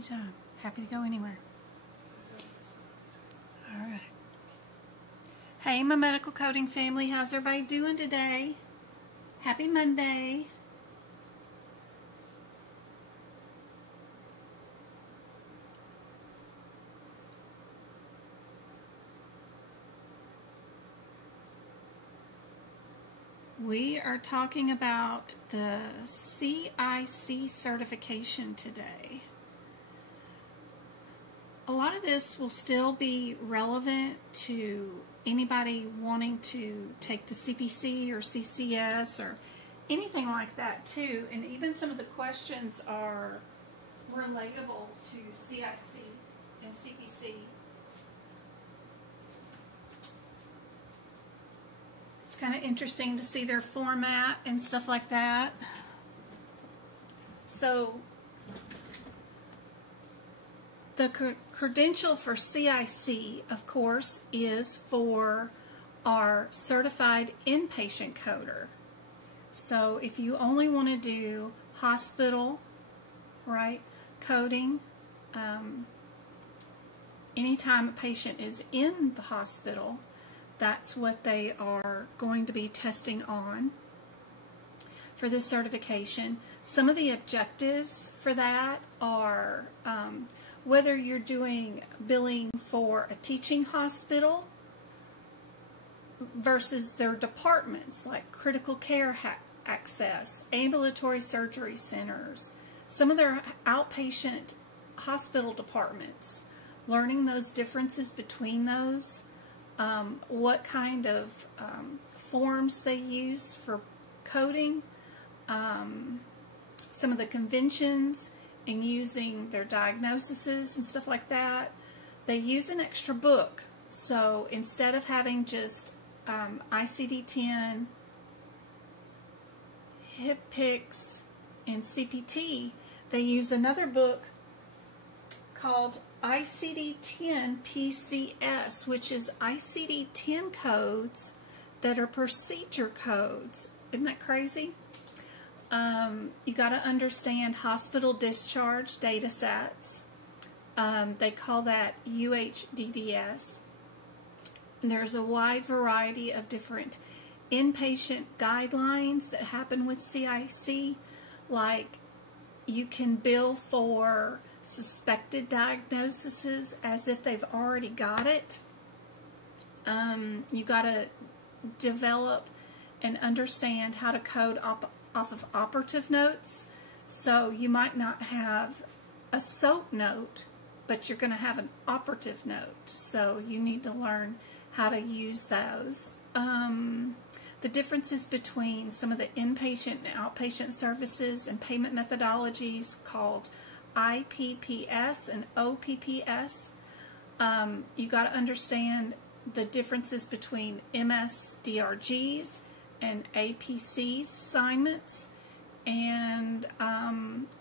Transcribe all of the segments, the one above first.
Anytime. Happy to go anywhere. All right. Hey, my medical coding family. How's everybody doing today? Happy Monday. We are talking about the CIC certification today. A lot of this will still be relevant to anybody wanting to take the CPC or CCS or anything like that too, and even some of the questions are relatable to CIC and CPC. It's kind of interesting to see their format and stuff like that. So the credential for CIC, of course, is for our certified inpatient coder. So if you only want to do hospital, right, coding, anytime a patient is in the hospital, that's what they are going to be testing on for this certification. Some of the objectives for that are whether you're doing billing for a teaching hospital versus their departments like critical care access, ambulatory surgery centers, some of their outpatient hospital departments, learning those differences between those, what kind of forms they use for coding, some of the conventions, and using their diagnoses and stuff like that. They use an extra book, so instead of having just ICD-10, HIPPICS, and CPT, they use another book called ICD-10 PCS, which is ICD-10 codes that are procedure codes. Isn't that crazy? You got to understand hospital discharge data sets. They call that UHDDS. And there's a wide variety of different inpatient guidelines that happen with CIC, like you can bill for suspected diagnoses as if they've already got it. You got to develop and understand how to code off of operative notes. So you might not have a SOAP note, but you're going to have an operative note. So you need to learn how to use those. The differences between some of the inpatient and outpatient services and payment methodologies called IPPS and OPPS. You got to understand the differences between MSDRGs and APC's assignments, and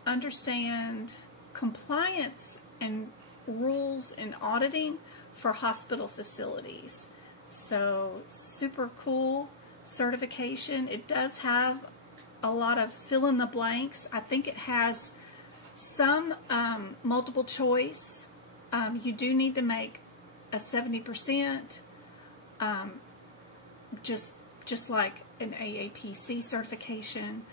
understand compliance and rules in auditing for hospital facilities. So super cool certification. It does have a lot of fill in the blanks. I think it has some multiple choice. You do need to make a 70%, just like an AAPC certification.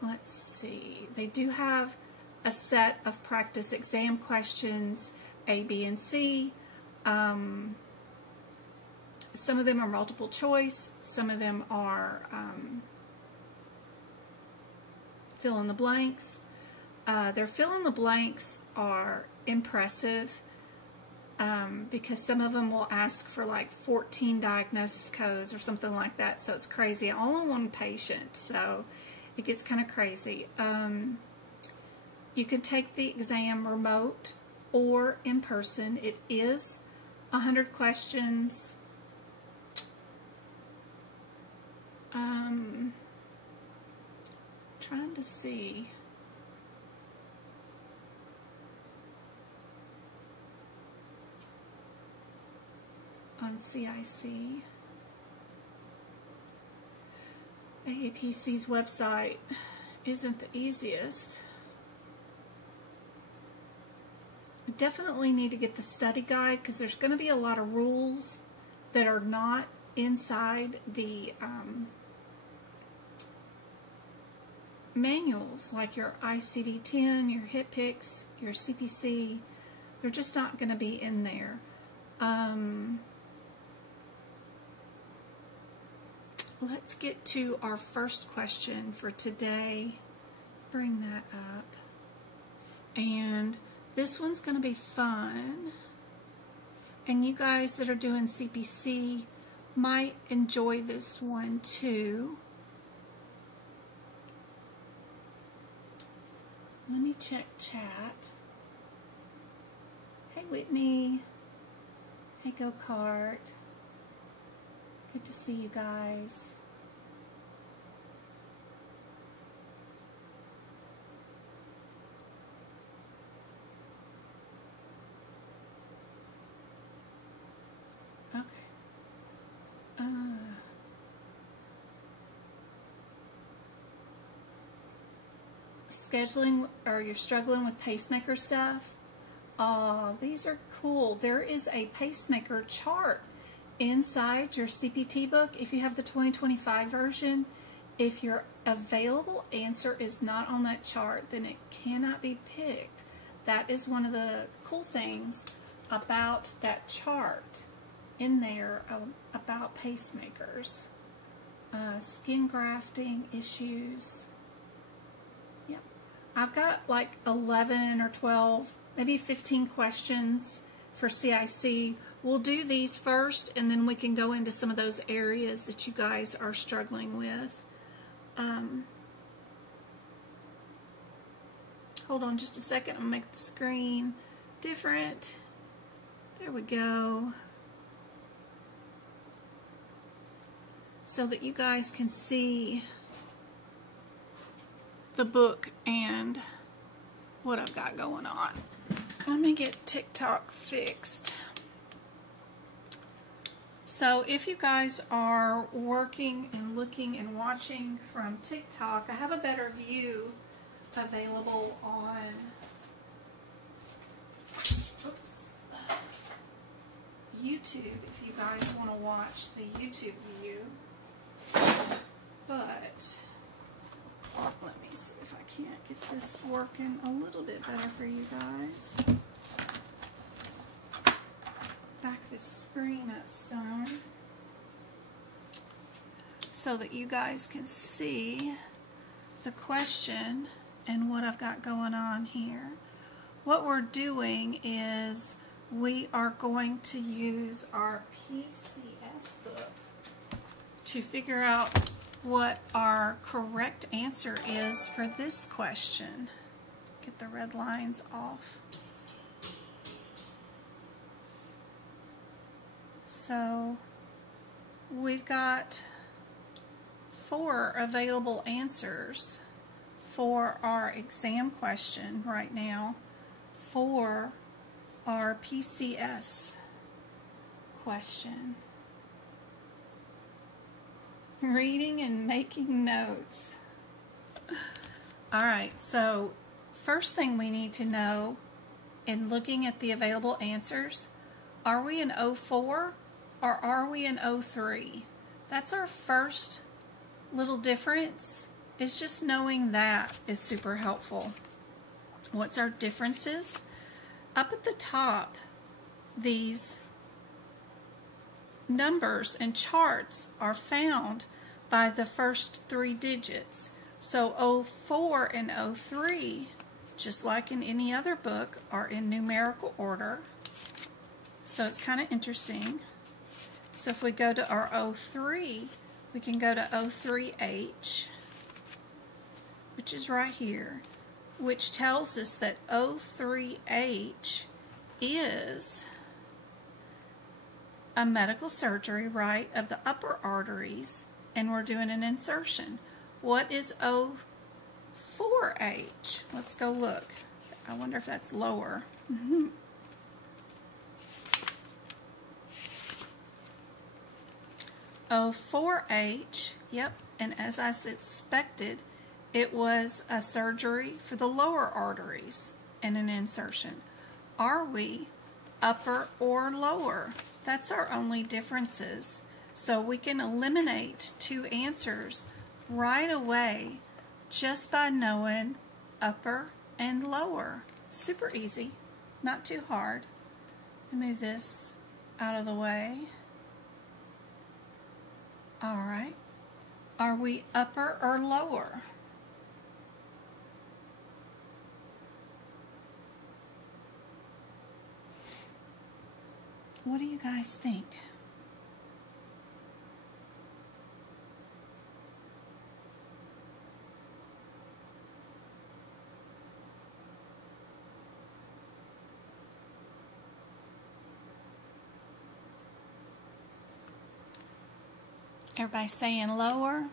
Let's see. They do have a set of practice exam questions, A, B, and C. Some of them are multiple choice. Some of them are fill in the blanks. Their fill in the blanks are impressive because some of them will ask for like 14 diagnosis codes or something like that. So it's crazy. All on one patient. So it gets kind of crazy. You can take the exam remote or in person. It is 100 questions. Trying to see. On CIC. AAPC's website isn't the easiest. definitely need to get the study guide because there's going to be a lot of rules that are not inside the manuals, like your ICD-10, your HitPix, your CPC. They're just not going to be in there. Let's get to our first question for today. Bring that up. And this one's going to be fun. And you guys that are doing CPC might enjoy this one too. Let me check chat. Hey Whitney. Hey Go Kart. Good to see you guys. Okay. Scheduling, or you're struggling with pacemaker stuff? These are cool. There is a pacemaker chart inside your CPT book. If you have the 2025 version, if your available answer is not on that chart, then it cannot be picked. That is one of the cool things about that chart in there about pacemakers. Skin grafting issues. Yep. I've got like 11 or 12, maybe 15 questions for CIC. We'll do these first, and then we can go into some of those areas that you guys are struggling with. Hold on just a second. I'll make the screen different. There we go. So that you guys can see the book and what I've got going on. Let me get TikTok fixed. So if you guys are working and looking and watching from TikTok, I have a better view available on YouTube if you guys want to watch the YouTube view. But let me see if I can't get this working a little bit better for you guys. Back this screen up some so that you guys can see the question and what I've got going on here. What we're doing is we are going to use our PCS book to figure out what our correct answer is for this question. Get the red lines off. So we've got 4 available answers for our exam question right now for our PCS question. Reading and making notes. Alright, so first thing we need to know in looking at the available answers, are we in 04 or are we in 03? That's our first little difference. It's just knowing that is super helpful. What's our differences? Up at the top, these numbers and charts are found by the first 3 digits. So 04 and 03, just like in any other book, are in numerical order. So it's kind of interesting. So if we go to our 03, we can go to 03H, which is right here, which tells us that 03H is a medical surgery, right, of the upper arteries, and we're doing an insertion. What is 04H? Let's go look. I wonder if that's lower. 04H, yep, and as I suspected, it was a surgery for the lower arteries and an insertion. are we upper or lower? That's our only differences. So we can eliminate two answers right away just by knowing upper and lower. Super easy, not too hard. Let me move this out of the way. All right. Are we upper or lower? What do you guys think? Everybody saying lower?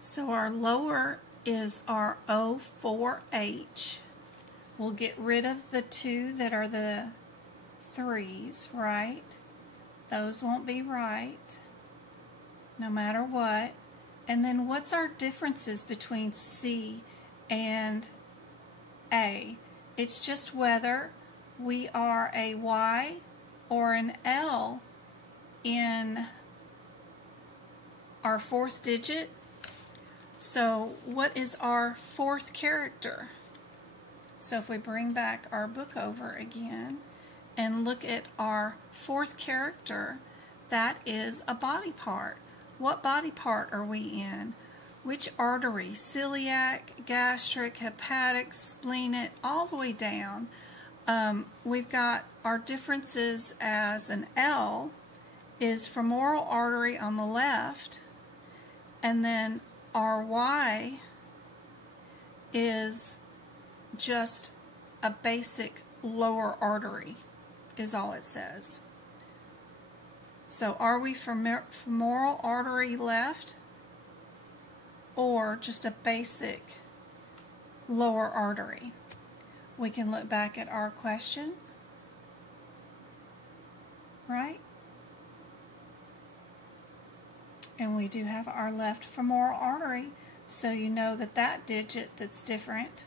So our lower is our O4H. We'll get rid of the two that are the threes, right? Those won't be right, no matter what. And then what's our differences between C and A? It's just whether we are a Y or an L in our fourth digit. So what is our fourth character? So if we bring back our book over again and look at our fourth character, that is a body part. What body part are we in? Which artery? Celiac, gastric, hepatic, splenic, all the way down. We've got our differences as an L is femoral artery on the left, and then our Y is just a basic lower artery, is all it says. So are we femoral artery left or just a basic lower artery? We can look back at our question, right? And we do have our left femoral artery, so you know that that digit that's different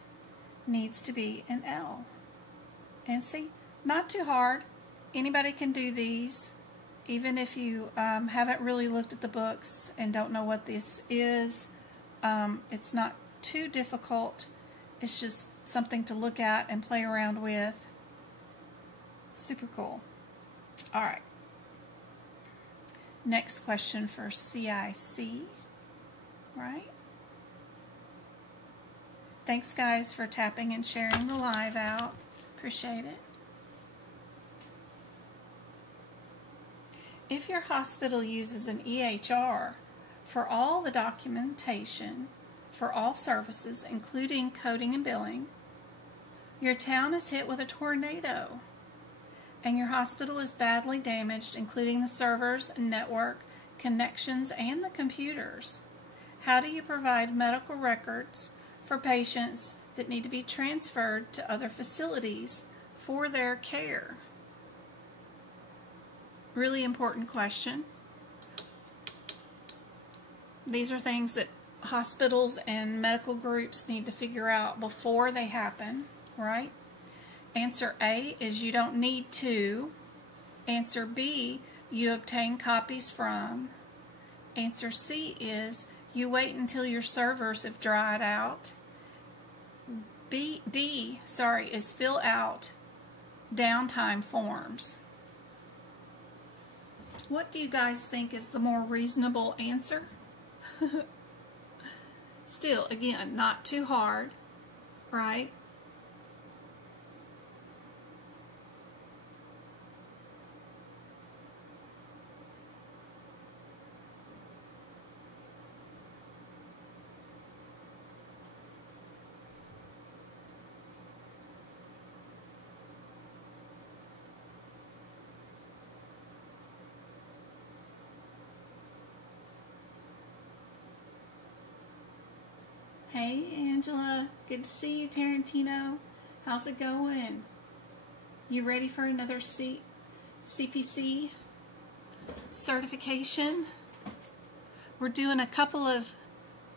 needs to be an L. And see, not too hard. Anybody can do these, even if you haven't really looked at the books and don't know what this is. It's not too difficult. It's just something to look at and play around with. Super cool. All right. Next question for CIC, right? Thanks, guys, for tapping and sharing the live out. Appreciate it. If your hospital uses an EHR for all the documentation for all services, including coding and billing, your town is hit with a tornado, and your hospital is badly damaged, including the servers, network, connections, and the computers. How do you provide medical records for patients that need to be transferred to other facilities for their care? Really important question. These are things that hospitals and medical groups need to figure out before they happen, right? Answer A is you don't need to. Answer B, you obtain copies from. Answer C is you wait until your servers have dried out. D is fill out downtime forms. What do you guys think is the more reasonable answer? Still, again, not too hard, right? Hey, Angela. Good to see you, Tarantino. How's it going? You ready for another CPC certification? We're doing a couple of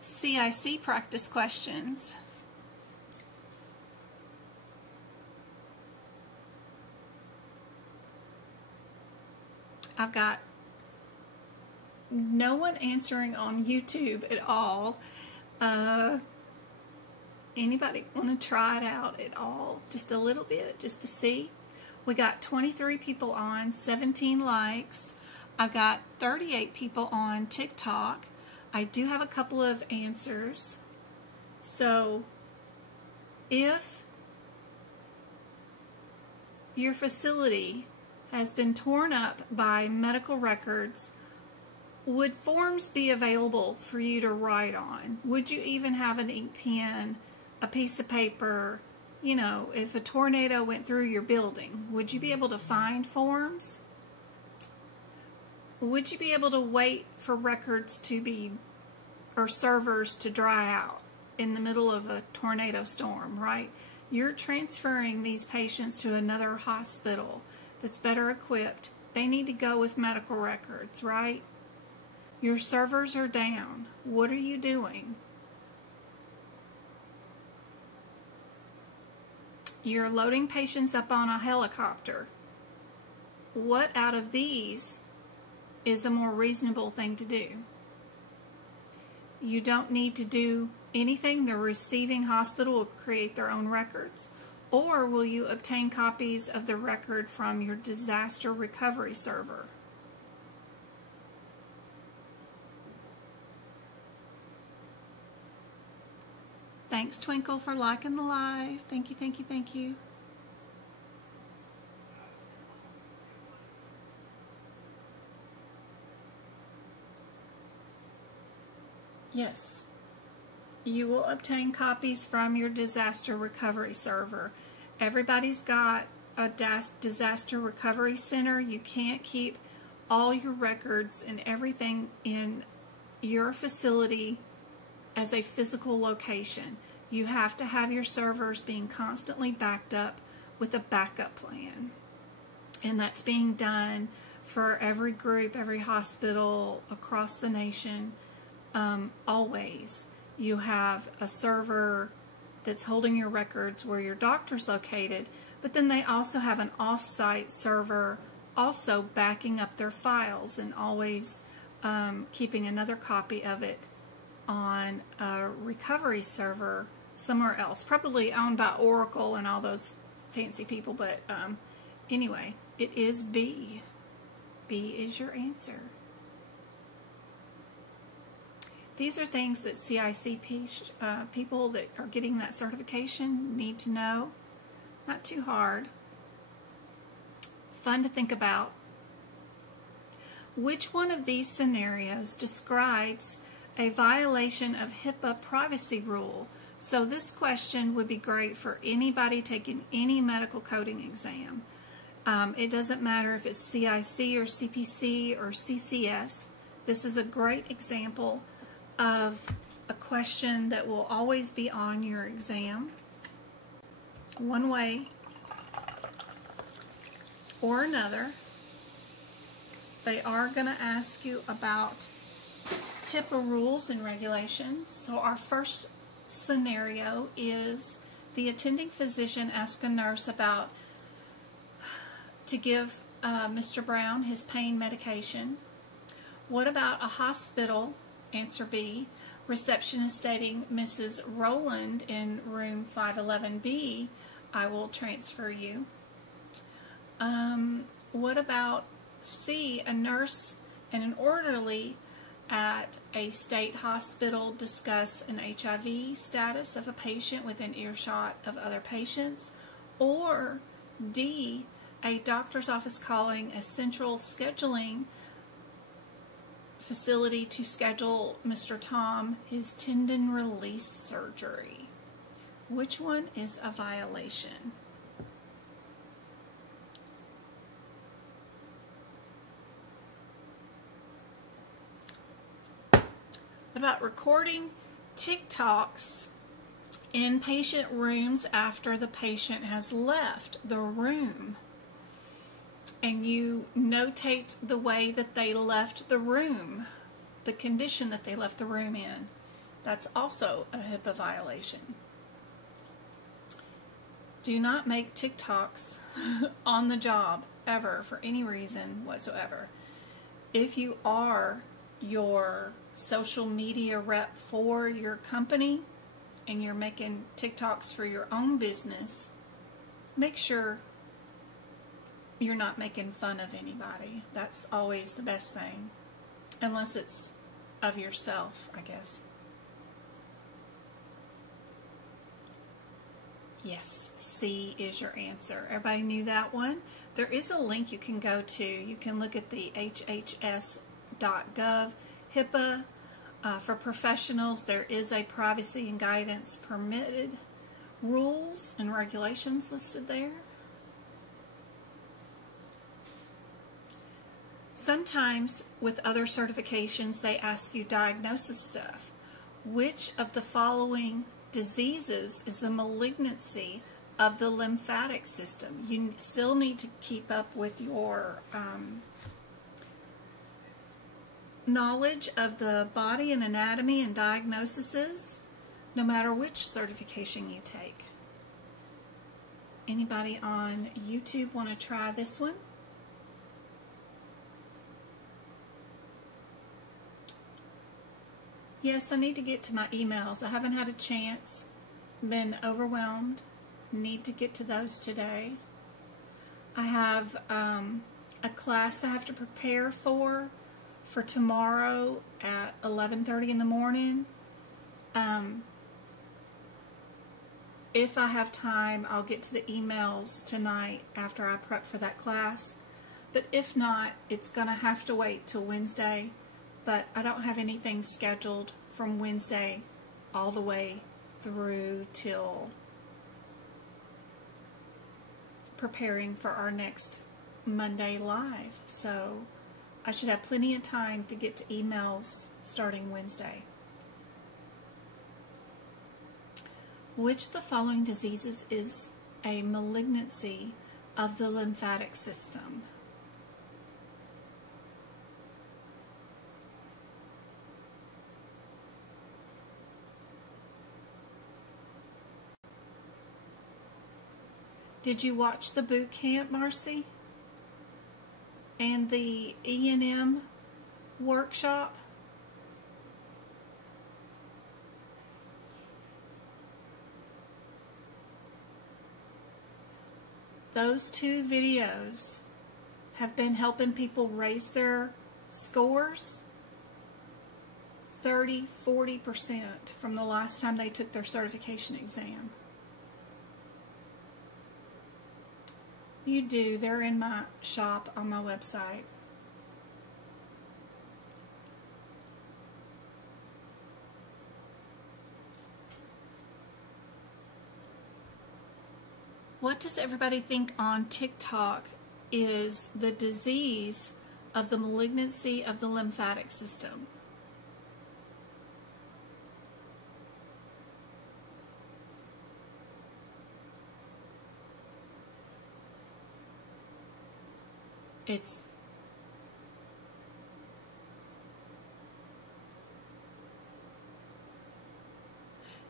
CIC practice questions. I've got no one answering on YouTube at all. Anybody want to try it out at all? Just a little bit, just to see. We got 23 people on, 17 likes. I've got 38 people on TikTok. I do have a couple of answers. So if your facility has been torn up by medical records, would forms be available for you to write on? Would you even have an ink pen, a piece of paper? You know, if a tornado went through your building, would you be able to find forms? Would you be able to wait for records to be, or servers to dry out in the middle of a tornado storm, right? You're transferring these patients to another hospital that's better equipped. They need to go with medical records, right? Your servers are down. What are you doing? You're loading patients up on a helicopter. What out of these is a more reasonable thing to do? You don't need to do anything. The receiving hospital will create their own records. Or will you obtain copies of the record from your disaster recovery server? Thanks, Twinkle, for liking the live. Thank you, thank you, thank you. Yes, you will obtain copies from your disaster recovery server. Everybody's got a disaster recovery center. You can't keep all your records and everything in your facility as a physical location. You have to have your servers being constantly backed up with a backup plan. And that's being done for every group, every hospital across the nation. Always. You have a server that's holding your records where your doctor's located, but then they also have an off-site server also backing up their files and always keeping another copy of it on a recovery server somewhere else, probably owned by Oracle and all those fancy people, but anyway, it is B. B is your answer. These are things that CIC people that are getting that certification need to know. Not too hard. Fun to think about. Which one of these scenarios describes a violation of HIPAA privacy rule? So this question would be great for anybody taking any medical coding exam. It doesn't matter if it's CIC or CPC or CCS. This is a great example of a question that will always be on your exam, one way or another. They are going to ask you about HIPAA rules and regulations. So our first scenario is the attending physician asks a nurse about to give Mr. Brown his pain medication. What about a hospital? Answer B. Receptionist stating, Mrs. Rowland in room 511B, I will transfer you. What about C. A nurse and an orderly at a state hospital discuss an HIV status of a patient within earshot of other patients? Or D. A doctor's office calling a central scheduling facility to schedule Mr. Tom his tendon release surgery. Which one is a violation? What about recording TikToks in patient rooms after the patient has left the room, and you notate the way that they left the room, the condition that they left the room in. That's also a HIPAA violation. Do not make TikToks on the job ever for any reason whatsoever. If you are your social media rep for your company and you're making TikToks for your own business, make sure you're not making fun of anybody. That's always the best thing, unless it's of yourself, I guess. Yes, C is your answer. Everybody knew that one? There is a link you can go to. You can look at the hhs.gov HIPAA for professionals. There is a privacy and guidance permitted rules and regulations listed there. Sometimes with other certifications they ask you diagnosis stuff. Which of the following diseases is a malignancy of the lymphatic system? You still need to keep up with your knowledge of the body and anatomy and diagnoses, no matter which certification you take. Anybody on YouTube want to try this one? Yes, I need to get to my emails. I haven't had a chance. Been overwhelmed. Need to get to those today. I have a class I have to prepare for tomorrow at 11:30 in the morning. If I have time, I'll get to the emails tonight after I prep for that class. But if not, it's going to have to wait till Wednesday. But I don't have anything scheduled from Wednesday all the way through till preparing for our next Monday live. So I should have plenty of time to get to emails starting Wednesday. Which of the following diseases is a malignancy of the lymphatic system? Did you watch the boot camp, Marcy? And the E&M workshop? Those two videos have been helping people raise their scores 30–40% from the last time they took their certification exam. You do. They're in my shop on my website. What does everybody think on TikTok is the disease of the malignancy of the lymphatic system?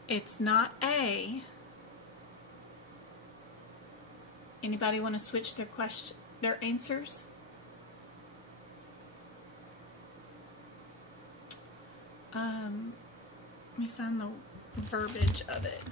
It's not A. Anybody want to switch their answers? Let me find the verbiage of it.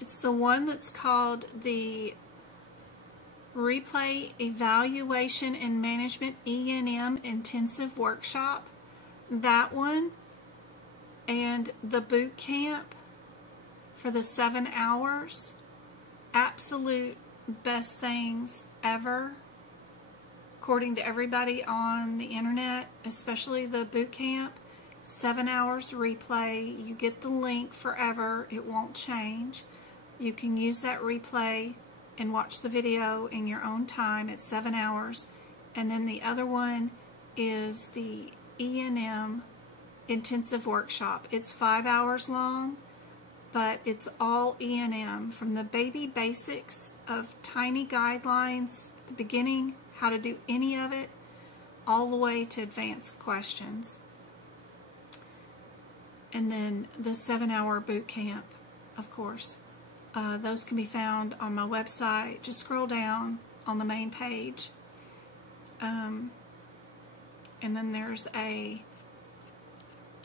It's the one that's called the Replay Evaluation and Management E&M Intensive Workshop. That one, and the boot camp for the 7 hours. absolute best things ever, according to everybody on the internet, especially the boot camp. 7 hours replay. You get the link forever. It won't change. You can use that replay and watch the video in your own time at 7 hours. And then the other one is the E&M intensive workshop. It's 5 hours long, but it's all E&M, from the baby basics of tiny guidelines at the beginning, how to do any of it, all the way to advanced questions. And then the 7-hour boot camp, of course. Those can be found on my website. Just scroll down on the main page. And then there's a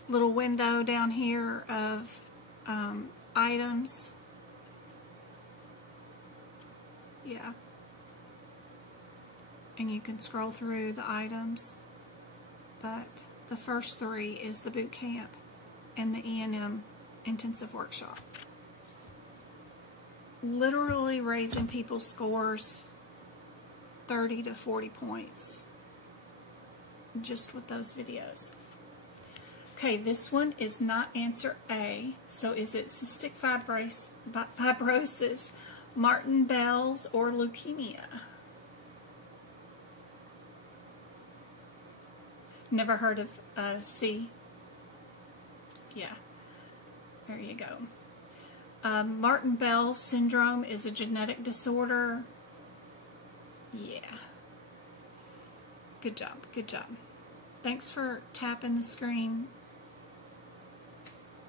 little window down here of items. Yeah. And you can scroll through the items. But the first 3 is the boot camp and the E&M intensive workshop. Literally raising people's scores 30 to 40 points just with those videos. Okay, this one is not answer A. So is it cystic fibrosis, Martin-Bell's, or leukemia? Never heard of C? Yeah, there you go. Martin-Bell syndrome is a genetic disorder. Yeah. Good job, good job. Thanks for tapping the screen.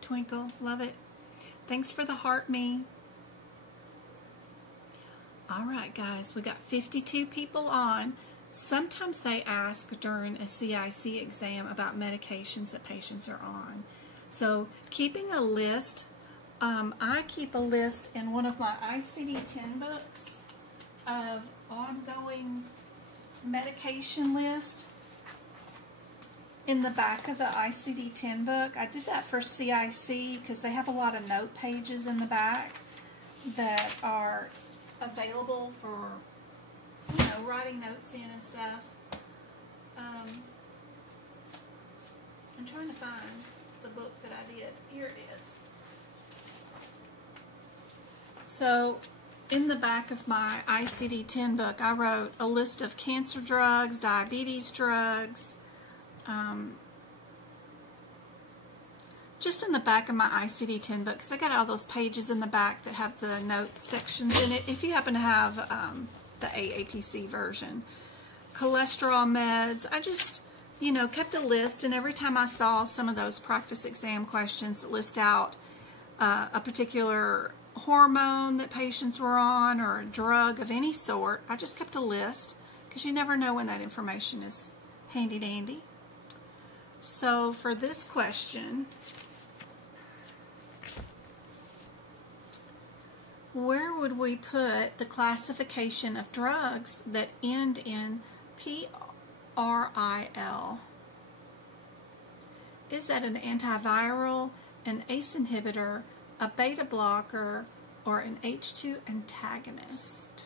Twinkle, love it. Thanks for the heart me. Alright guys, we got 52 people on. Sometimes they ask during a CIC exam about medications that patients are on. So keeping a list, I keep a list in one of my ICD-10 books of ongoing medication list in the back of the ICD-10 book. I did that for CIC because they have a lot of note pages in the back that are available for, you know, writing notes in and stuff. I'm trying to find the book that I did. Here it is. So in the back of my ICD-10 book, I wrote a list of cancer drugs, diabetes drugs, just in the back of my ICD-10 book, because I got all those pages in the back that have the note sections in it, if you happen to have the aapc version. Cholesterol meds, I just, you know, kept a list, and every time I saw some of those practice exam questions that list out a particular hormone that patients were on or a drug of any sort, I just kept a list, because you never know when that information is handy dandy. So for this question, where would we put the classification of drugs that end in PRIL? Is that an antiviral, an ACE inhibitor, a beta blocker, or an H2 antagonist?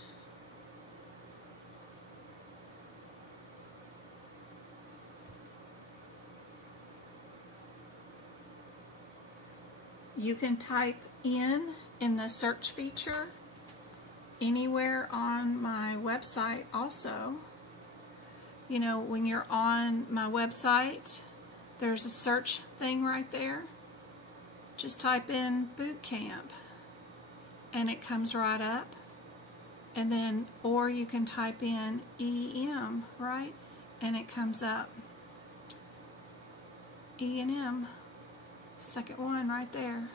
You can type in the search feature anywhere on my website also. You know, when you're on my website, there's a search thing right there. Just type in boot camp and it comes right up. And then, or you can type in EM, right? And it comes up. E&M. Second one right there.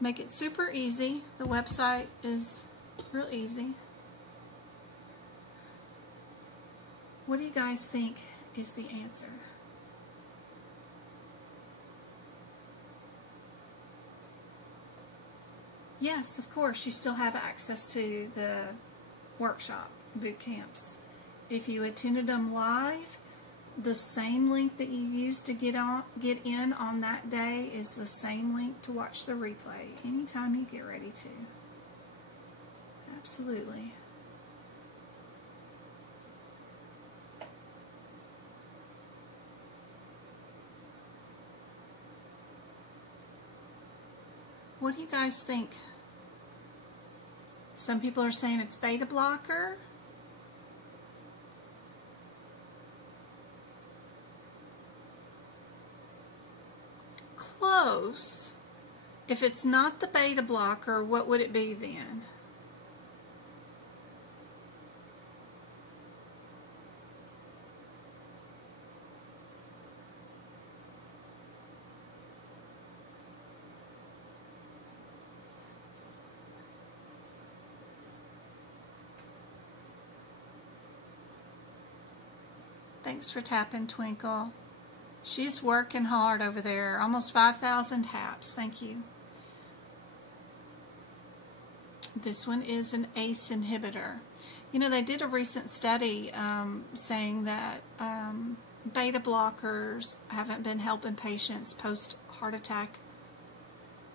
Make it super easy. The website is real easy. What do you guys think is the answer? Yes, of course, you still have access to the workshop, boot camps. If you attended them live, the same link that you used to get in on that day is the same link to watch the replay anytime you get ready to. Absolutely. What do you guys think? Some people are saying it's beta blocker. Close. If it's not the beta blocker, what would it be then? Thanks for tapping, Twinkle. She's working hard over there. Almost 5,000 taps. Thank you. This one is an ACE inhibitor. You know, they did a recent study saying that beta blockers haven't been helping patients post-heart attack.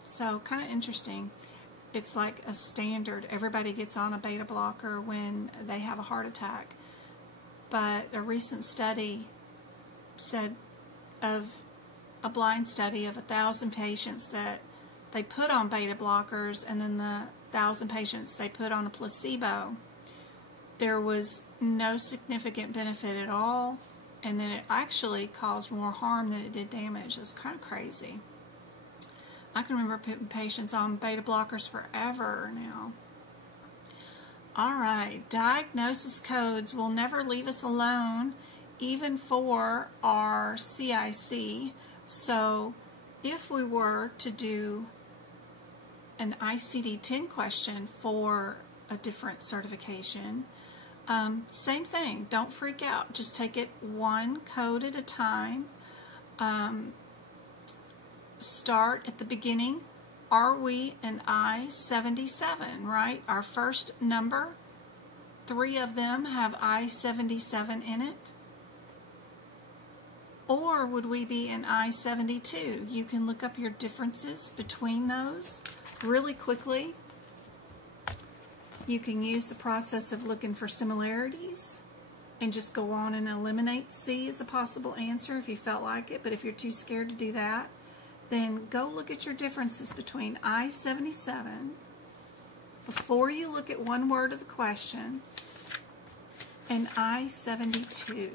So, kind of interesting. It's like a standard. Everybody gets on a beta blocker when they have a heart attack. But a recent study said of a blind study of 1,000 patients that they put on beta blockers, and then the 1,000 patients they put on a placebo, there was no significant benefit at all, and then it actually caused more harm than it did damage. It's kind of crazy. I can remember putting patients on beta blockers forever now. All right, diagnosis codes will never leave us alone, even for our CIC. So if we were to do an ICD-10 question for a different certification, same thing. Don't freak out. Just take it one code at a time. Start at the beginning. Are we an I-77, right? Our first number, 3 of them have I-77 in it. Or would we be an I-72? You can look up your differences between those really quickly. You can use the process of looking for similarities and just go on and eliminate C as a possible answer if you felt like it. But if you're too scared to do that, then go look at your differences between I-77 before you look at one word of the question and I-72.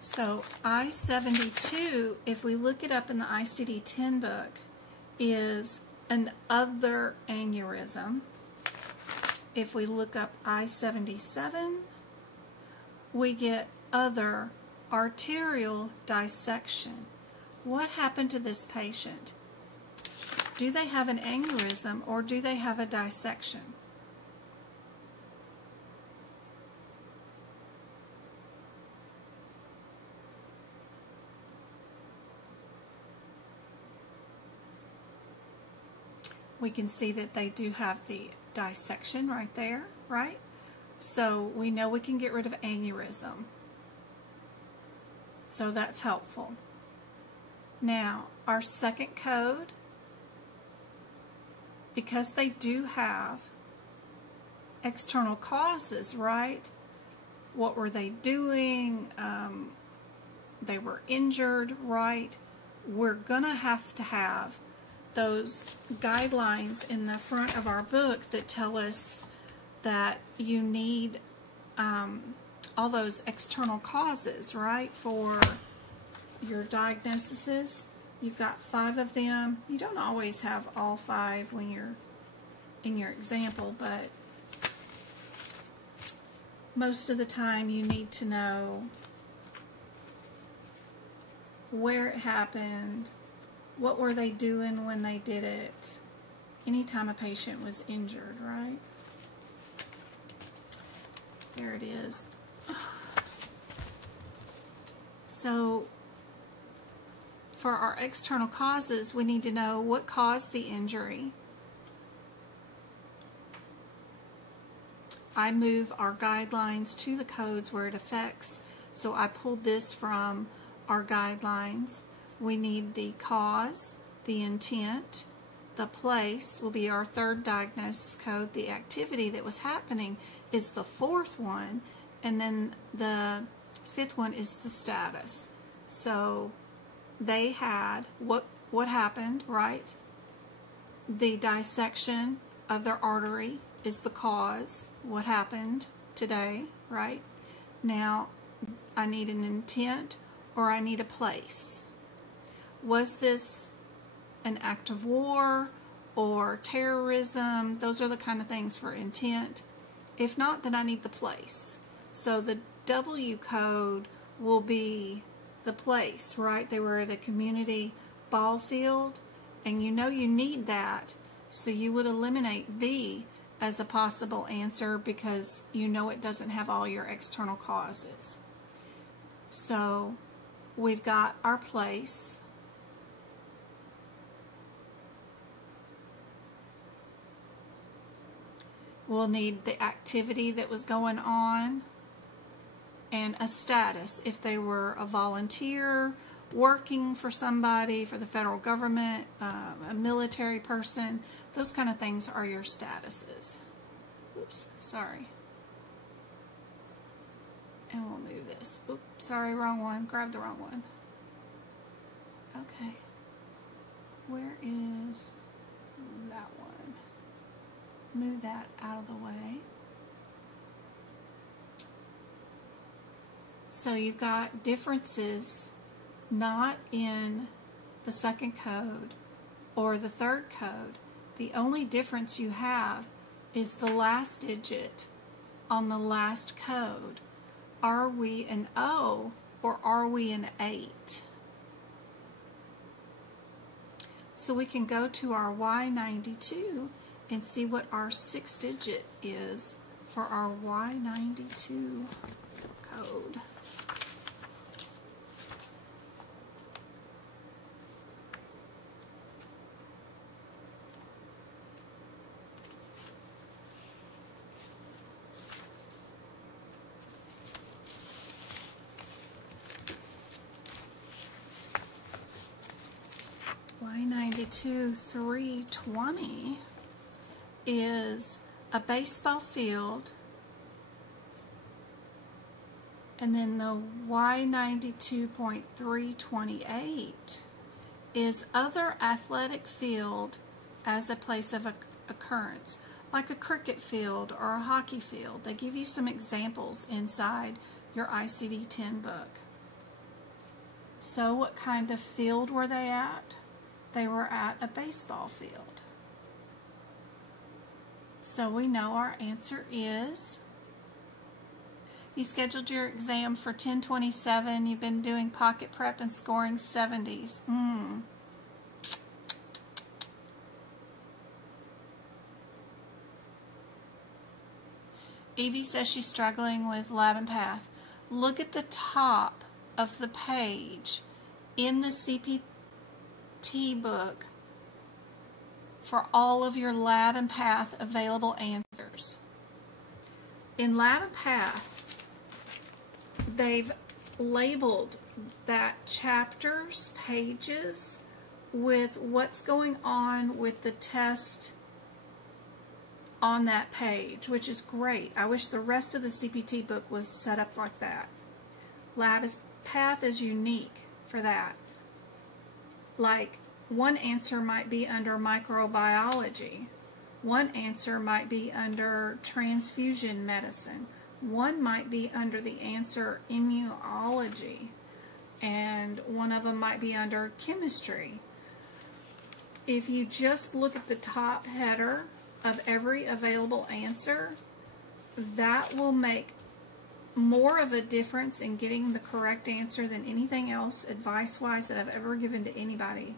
So I-72, if we look it up in the ICD-10 book, is an other aneurysm. If we look up I-77, we get other arterial dissection. What happened to this patient? Do they have an aneurysm or do they have a dissection? We can see that they do have the dissection right there, right? So we know we can get rid of aneurysm. So that's helpful. Now, our second code, because they do have external causes, right? What were they doing? They were injured, right? We're going to have those guidelines in the front of our book that tell us that you need all those external causes, right, for your diagnoses. You've got 5 of them. You don't always have all 5 when you're in your example, but most of the time you need to know where it happened, what were they doing when they did it, anytime a patient was injured, right? There it is. So for our external causes, we need to know what caused the injury. I move our guidelines to the codes where it affects. So I pulled this from our guidelines. We need the cause, the intent, the place will be our third diagnosis code. The activity that was happening is the fourth one, and then the fifth one is the status. So they had what happened, right? The dissection of their artery is the cause. What happened today, right? Now, I need an intent or I need a place. Was this an act of war or terrorism? Those are the kind of things for intent. If not, then I need the place. So the W code will be the place, right? They were at a community ball field, and you know you need that, so you would eliminate B as a possible answer because you know it doesn't have all your external causes. So we've got our place. We'll need the activity that was going on and a status. If they were a volunteer, working for somebody, for the federal government, a military person, those kind of things are your statuses. Oops, sorry. And we'll move this. Oops, sorry, wrong one. Grabbed the wrong one. Okay. Where is that one? Move that out of the way. So you've got differences not in the second code or the third code. The only difference you have is the last digit on the last code. Are we an O or are we an 8? So we can go to our Y92 and see what our 6 digit is for our Y92 code. Y92 320 is a baseball field, and then the Y92.328 is other athletic field as a place of occurrence, like a cricket field or a hockey field. They give you some examples inside your ICD-10 book. So what kind of field were they at? They were at a baseball field. So we know our answer is, you scheduled your exam for 10/27. You've been doing pocket prep and scoring 70s. Evie says she's struggling with lab and path. Look at the top of the page in the CPT book for all of your lab and path available answers. In lab and path, they've labeled that chapters, pages, with what's going on with the test on that page, which is great. I wish the rest of the CPT book was set up like that. Lab path is unique for that. Like, one answer might be under microbiology. One answer might be under transfusion medicine. One might be under the answer immunology. And one of them might be under chemistry. If you just look at the top header of every available answer, that will make more of a difference in getting the correct answer than anything else, advice-wise, that I've ever given to anybody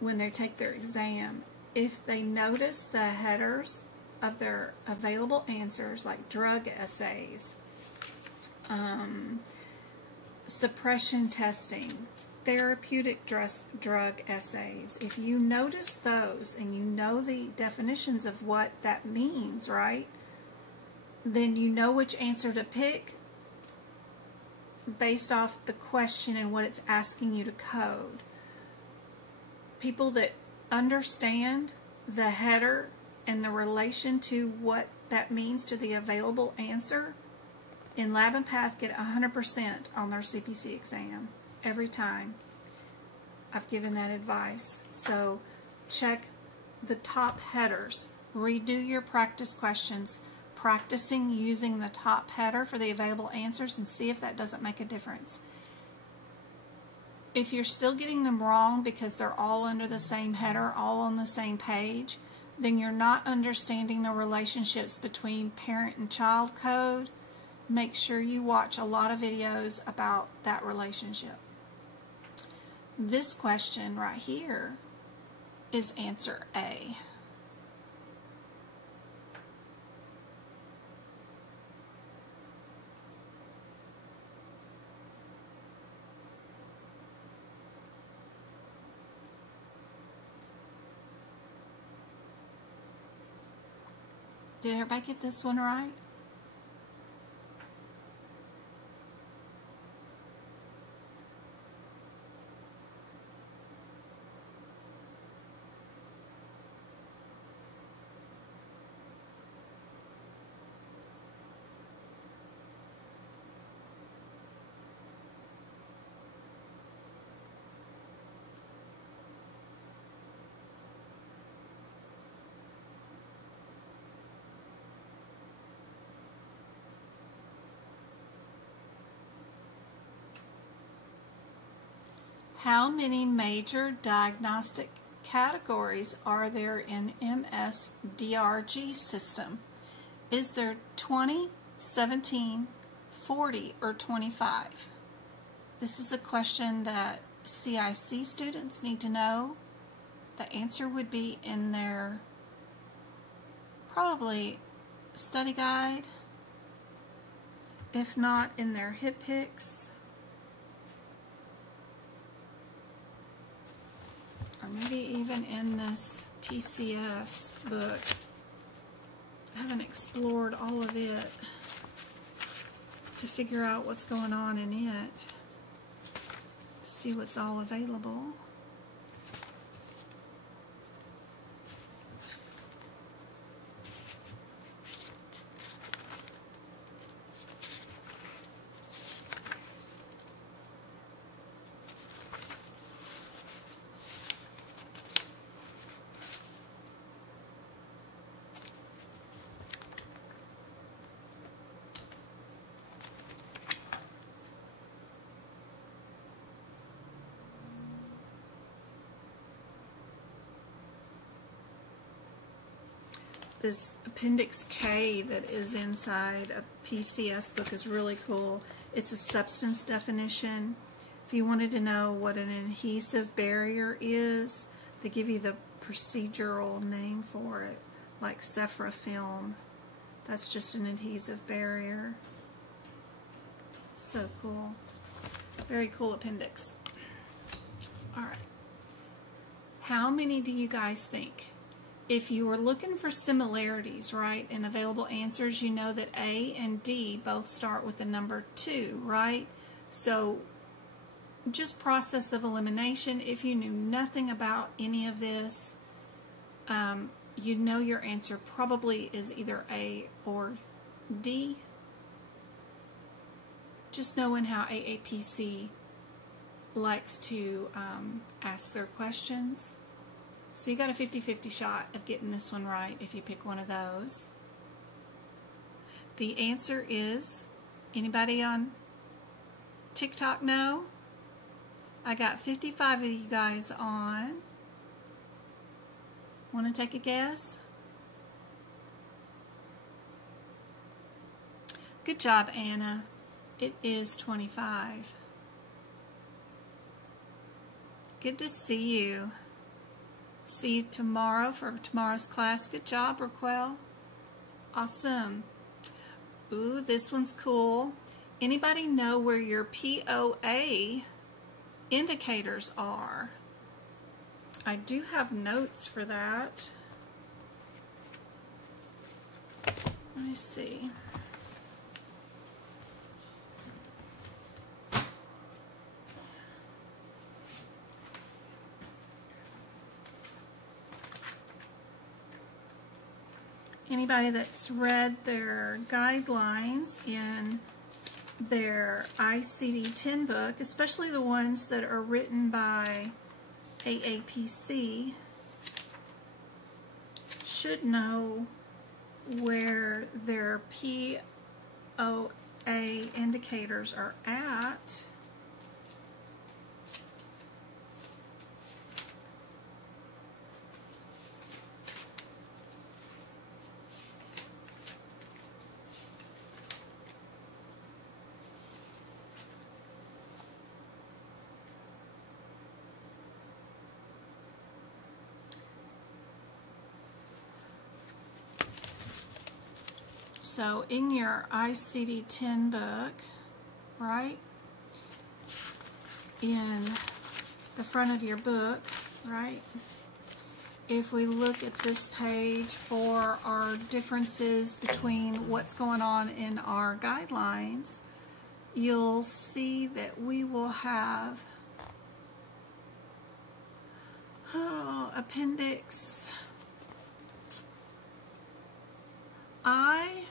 when they take their exam. If they notice the headers of their available answers, like drug essays, suppression testing, therapeutic drug essays, if you notice those and you know the definitions of what that means, right, then you know which answer to pick based off the question and what it's asking you to code. People that understand the header and the relation to what that means to the available answer, in Lab and Path get 100% on their CPC exam every time I've given that advice. So check the top headers. Redo your practice questions, practicing using the top header for the available answers, and see if that doesn't make a difference. If you're still getting them wrong because they're all under the same header, all on the same page, then you're not understanding the relationships between parent and child code. Make sure you watch a lot of videos about that relationship. This question right here is answer A. Did everybody get this one right? How many major diagnostic categories are there in MS-DRG system? Is there 20, 17, 40, or 25? This is a question that CIC students need to know. The answer would be in their probably study guide, if not in their hip picks. Or maybe even in this PCS book. I haven't explored all of it to figure out what's going on in it, to see what's all available. This Appendix K that is inside a PCS book is really cool. It's a substance definition. If you wanted to know what an adhesive barrier is, they give you the procedural name for it, like Cephra film. That's just an adhesive barrier. So cool. Very cool appendix. All right. How many do you guys think? If you were looking for similarities, right, in available answers, you know that A and D both start with the number 2, right? So just process of elimination. If you knew nothing about any of this, you'd know your answer probably is either A or D. Just knowing how AAPC likes to ask their questions. So you got a 50-50 shot of getting this one right if you pick one of those. The answer is, anybody on TikTok know? I got 55 of you guys on. Want to take a guess? Good job, Anna. It is 25. Good to see you. See you tomorrow for tomorrow's class. Good job, Raquel. Awesome. Ooh, this one's cool. Anybody know where your POA indicators are? I do have notes for that. Let me see. Anybody that's read their guidelines in their ICD-10 book, especially the ones that are written by aapc, should know where their POA indicators are at. So in your ICD-10 book, right, in the front of your book, right, if we look at this page for our differences between what's going on in our guidelines, you'll see that we will have Appendix I.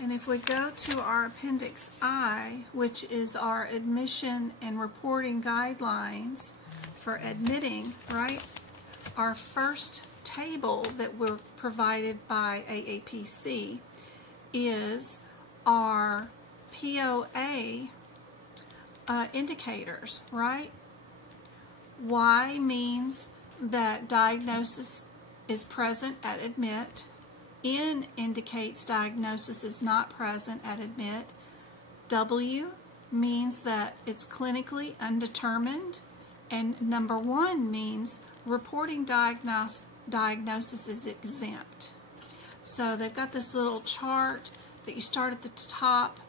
And if we go to our Appendix I, which is our admission and reporting guidelines for admitting, right? Our first table that we're provided by aapc is our POA indicators, right? Y means that diagnosis is present at admit. N indicates diagnosis is not present at admit. W means that it's clinically undetermined. And number 1 means reporting diagnosis is exempt. So they've got this little chart that you start at the top.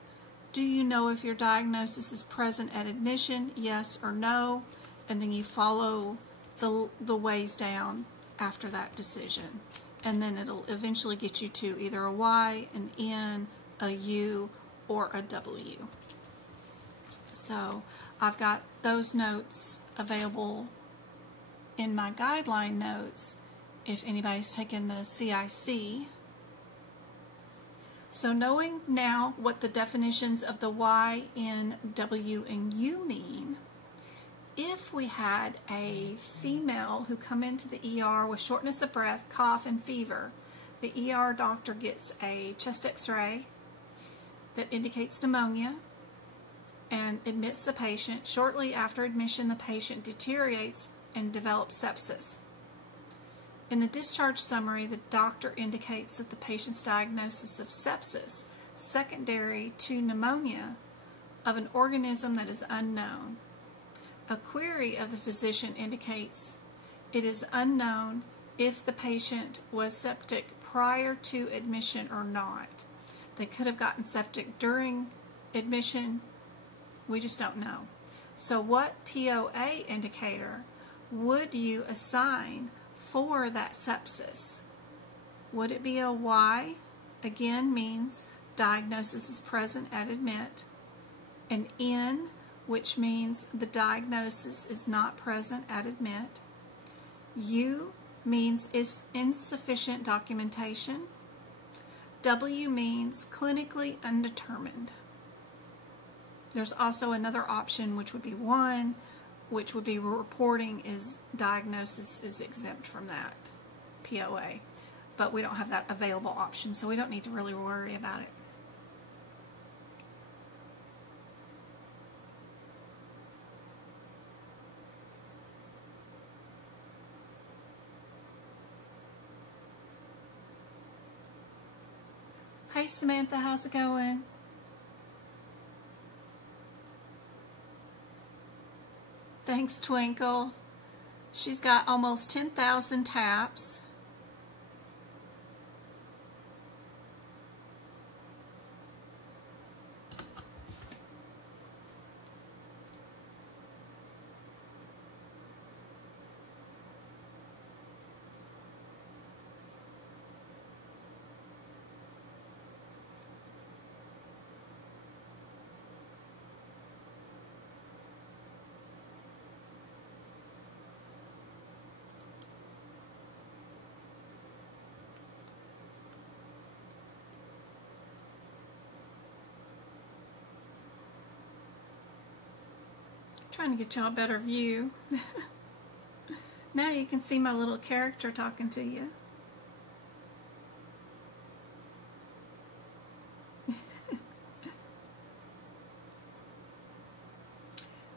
Do you know if your diagnosis is present at admission? Yes or no. And then you follow the ways down after that decision. And then it'll eventually get you to either a Y, an N, a U, or a W. So I've got those notes available in my guideline notes if anybody's taken the CIC. So knowing now what the definitions of the Y, N, W, and U mean, if we had a female who come into the ER with shortness of breath, cough, and fever, the ER doctor gets a chest x-ray that indicates pneumonia and admits the patient. Shortly after admission, the patient deteriorates and develops sepsis. In the discharge summary, the doctor indicates that the patient's diagnosis of sepsis, secondary to pneumonia, of an organism that is unknown. A query of the physician indicates it is unknown if the patient was septic prior to admission or not. They could have gotten septic during admission. We just don't know. So what POA indicator would you assign for that sepsis? Would it be a Y? Again, means diagnosis is present at admit. An N, which means the diagnosis is not present at admit. U means it's insufficient documentation. W means clinically undetermined. There's also another option, which would be 1, which would be reporting is diagnosis is exempt from that POA. But we don't have that available option, so we don't need to really worry about it. Hey Samantha, how's it going? Thanks, Twinkle. She's got almost 10,000 taps. Trying to get y'all a better view. Now you can see my little character talking to you.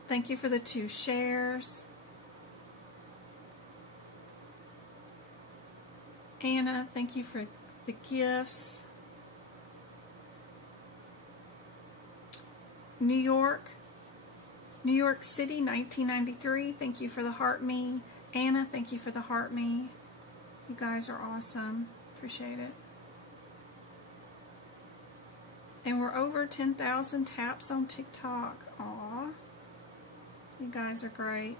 Thank you for the 2 shares. Anna, thank you for the gifts. New York City, 1993. Thank you for the heart me. Anna, thank you for the heart me. You guys are awesome. Appreciate it. And we're over 10,000 taps on TikTok. Aw. You guys are great.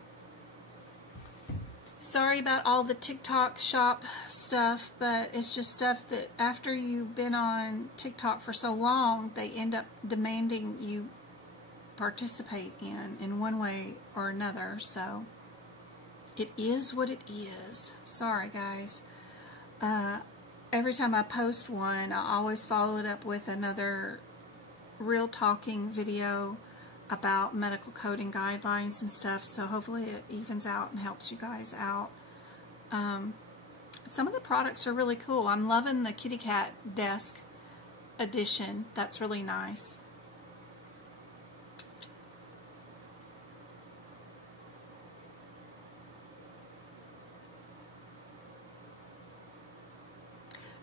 Sorry about all the TikTok shop stuff, but it's just stuff that after you've been on TikTok for so long, they end up demanding you participate in one way or another. So it is what it is. Sorry, guys. Every time I post one, I always follow it up with another real talking video about medical coding guidelines and stuff, so hopefully it evens out and helps you guys out. Some of the products are really cool. I'm loving the Kitty Cat Desk edition. That's really nice.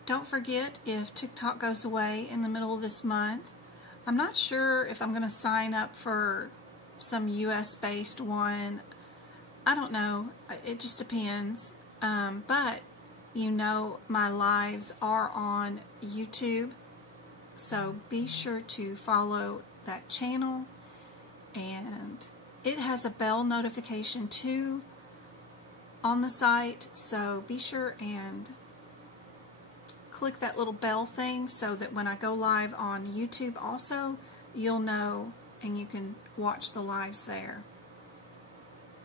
Don't forget, if TikTok goes away in the middle of this month, I'm not sure if I'm going to sign up for some US-based one. I don't know. It just depends. But, you know, my lives are on YouTube, so be sure to follow that channel. And it has a bell notification too on the site, so be sure and click that little bell thing so that when I go live on YouTube also, you'll know and you can watch the lives there.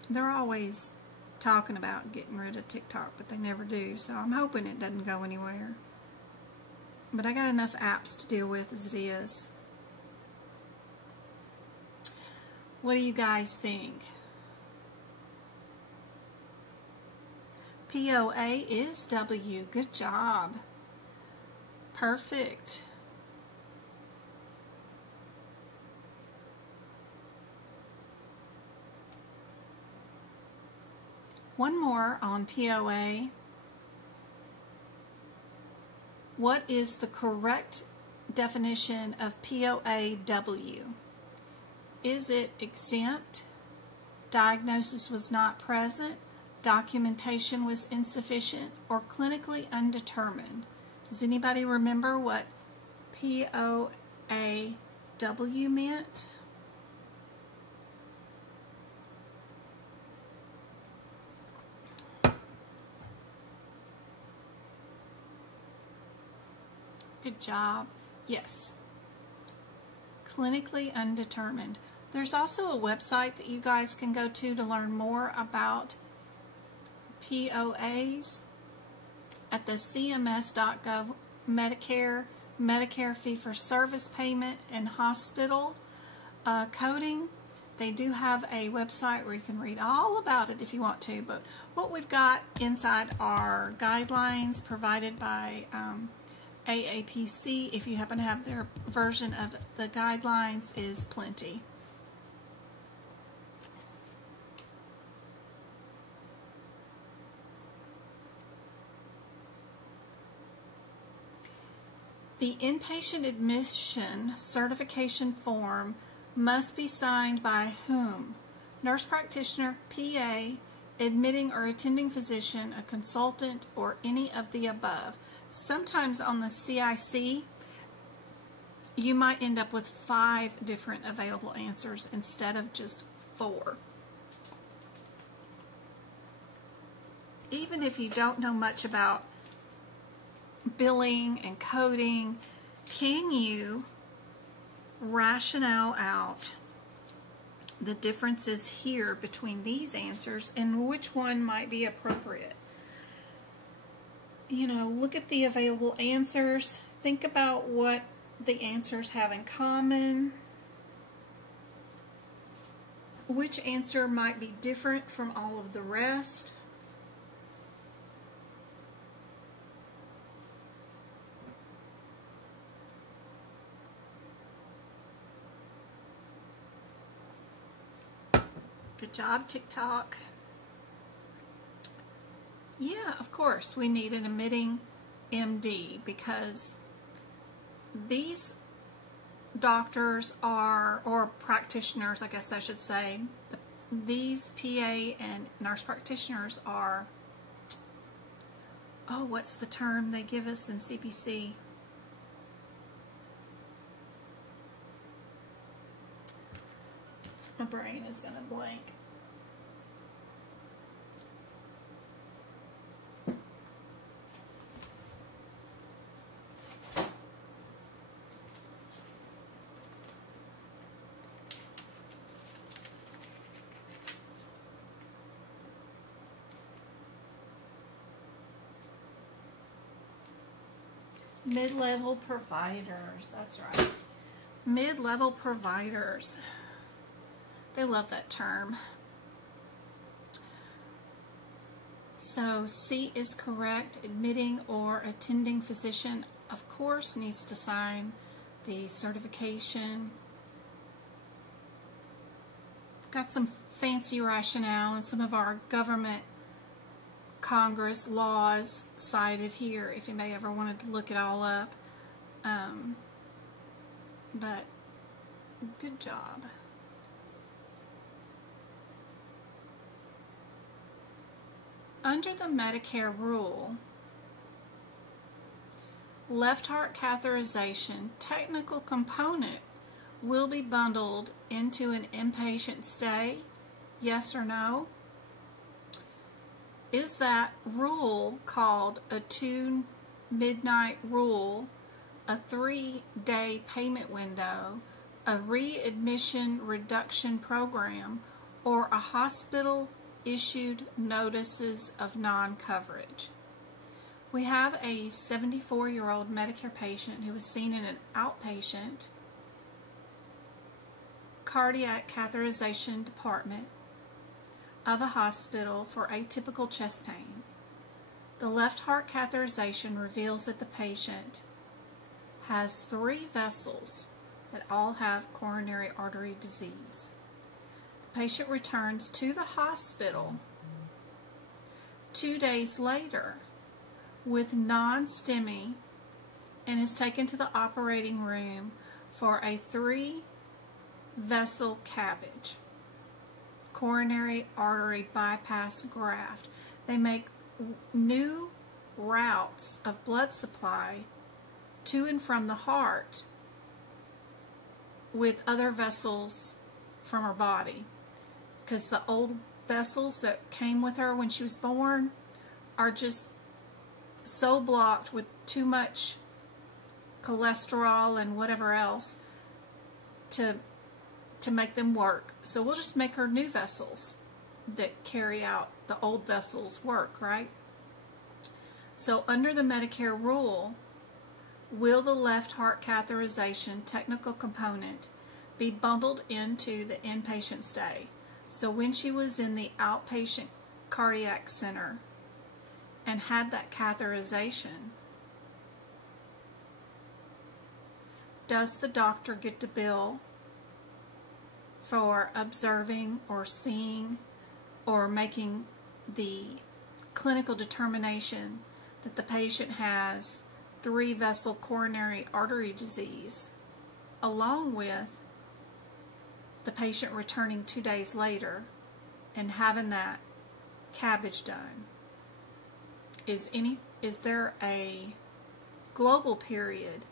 They're always talking about getting rid of TikTok, but they never do, so I'm hoping it doesn't go anywhere. But I got enough apps to deal with as it is. What do you guys think? POA is W. Good job. Perfect. One more on POA. What is the correct definition of POAW? Is it exempt? Diagnosis was not present? Documentation was insufficient? Or clinically undetermined? Does anybody remember what POAW meant? Good job. Yes. Clinically undetermined. There's also a website that you guys can go to learn more about POAs at the cms.gov Medicare fee-for-service payment and hospital coding. They do have a website where you can read all about it if you want to, but what we've got inside are guidelines provided by AAPC. If you happen to have their version of the guidelines, is plenty. The inpatient admission certification form must be signed by whom? Nurse practitioner, PA, admitting or attending physician, a consultant, or any of the above. Sometimes on the CIC, you might end up with 5 different available answers instead of just 4. Even if you don't know much about billing and coding, can you rationale out the differences here between these answers and which one might be appropriate? You know, look at the available answers. Think about what the answers have in common. which answer might be different from all of the rest? Good job, TikTok. Yeah, of course, we need an admitting MD because these doctors are, or practitioners, I guess I should say, these PA and nurse practitioners are, oh, what's the term they give us in CPC? My brain is going to blank. Mid-level providers, that's right. Mid-level providers. They love that term. So C is correct. Admitting or attending physician, of course, needs to sign the certification. Got some fancy rationale and some of our government Congress laws cited here if you may ever wanted to look it all up. But good job. Under the Medicare rule, left heart catheterization technical component will be bundled into an inpatient stay, yes or no? Is that rule called a 2-midnight rule, a 3-day payment window, a readmission reduction program, or a hospital issued notices of non-coverage? We have a 74-year-old Medicare patient who was seen in an outpatient cardiac catheterization department of a hospital for atypical chest pain. The left heart catheterization reveals that the patient has 3 vessels that all have coronary artery disease. The patient returns to the hospital 2 days later with non-STEMI and is taken to the operating room for a 3-vessel CABG, coronary artery bypass graft. They make new routes of blood supply to and from the heart with other vessels from her body, because the old vessels that came with her when she was born are just so blocked with too much cholesterol and whatever else to make them work. So we'll just make her new vessels that carry out the old vessels' work, right? So under the Medicare rule, will the left heart catheterization technical component be bundled into the inpatient stay? So when she was in the outpatient cardiac center and had that catheterization, does the doctor get to bill for observing or seeing or making the clinical determination that the patient has 3-vessel coronary artery disease, along with the patient returning 2 days later and having that CABG done? Is there a global period